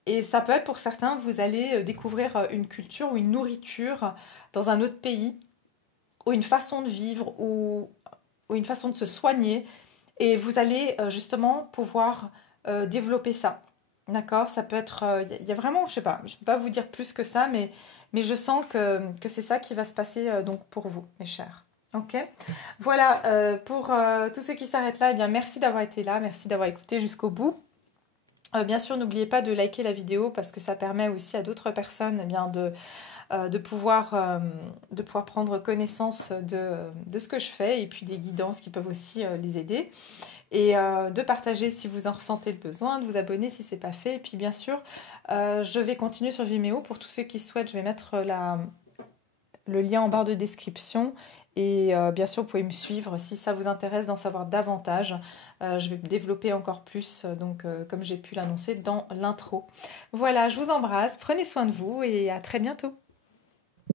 Et ça peut être pour certains, vous allez découvrir une culture ou une nourriture dans un autre pays, ou une façon de vivre, ou une façon de se soigner. Et vous allez justement pouvoir développer ça. D'accord? Ça peut être... Il y a vraiment, je sais pas, je ne peux pas vous dire plus que ça, mais je sens que c'est ça qui va se passer donc pour vous, mes chers. Ok? Voilà, pour tous ceux qui s'arrêtent là, eh bien, merci d'avoir été là, merci d'avoir écouté jusqu'au bout. Bien sûr, n'oubliez pas de liker la vidéo parce que ça permet aussi à d'autres personnes eh bien, de pouvoir prendre connaissance de ce que je fais et puis des guidances qui peuvent aussi les aider. Et de partager si vous en ressentez le besoin, de vous abonner si ce n'est pas fait. Et puis bien sûr, je vais continuer sur Vimeo. Pour tous ceux qui souhaitent, je vais mettre le lien en barre de description. Et bien sûr, vous pouvez me suivre si ça vous intéresse d'en savoir davantage. Je vais développer encore plus, donc comme j'ai pu l'annoncer dans l'intro. Voilà, je vous embrasse, prenez soin de vous et à très bientôt.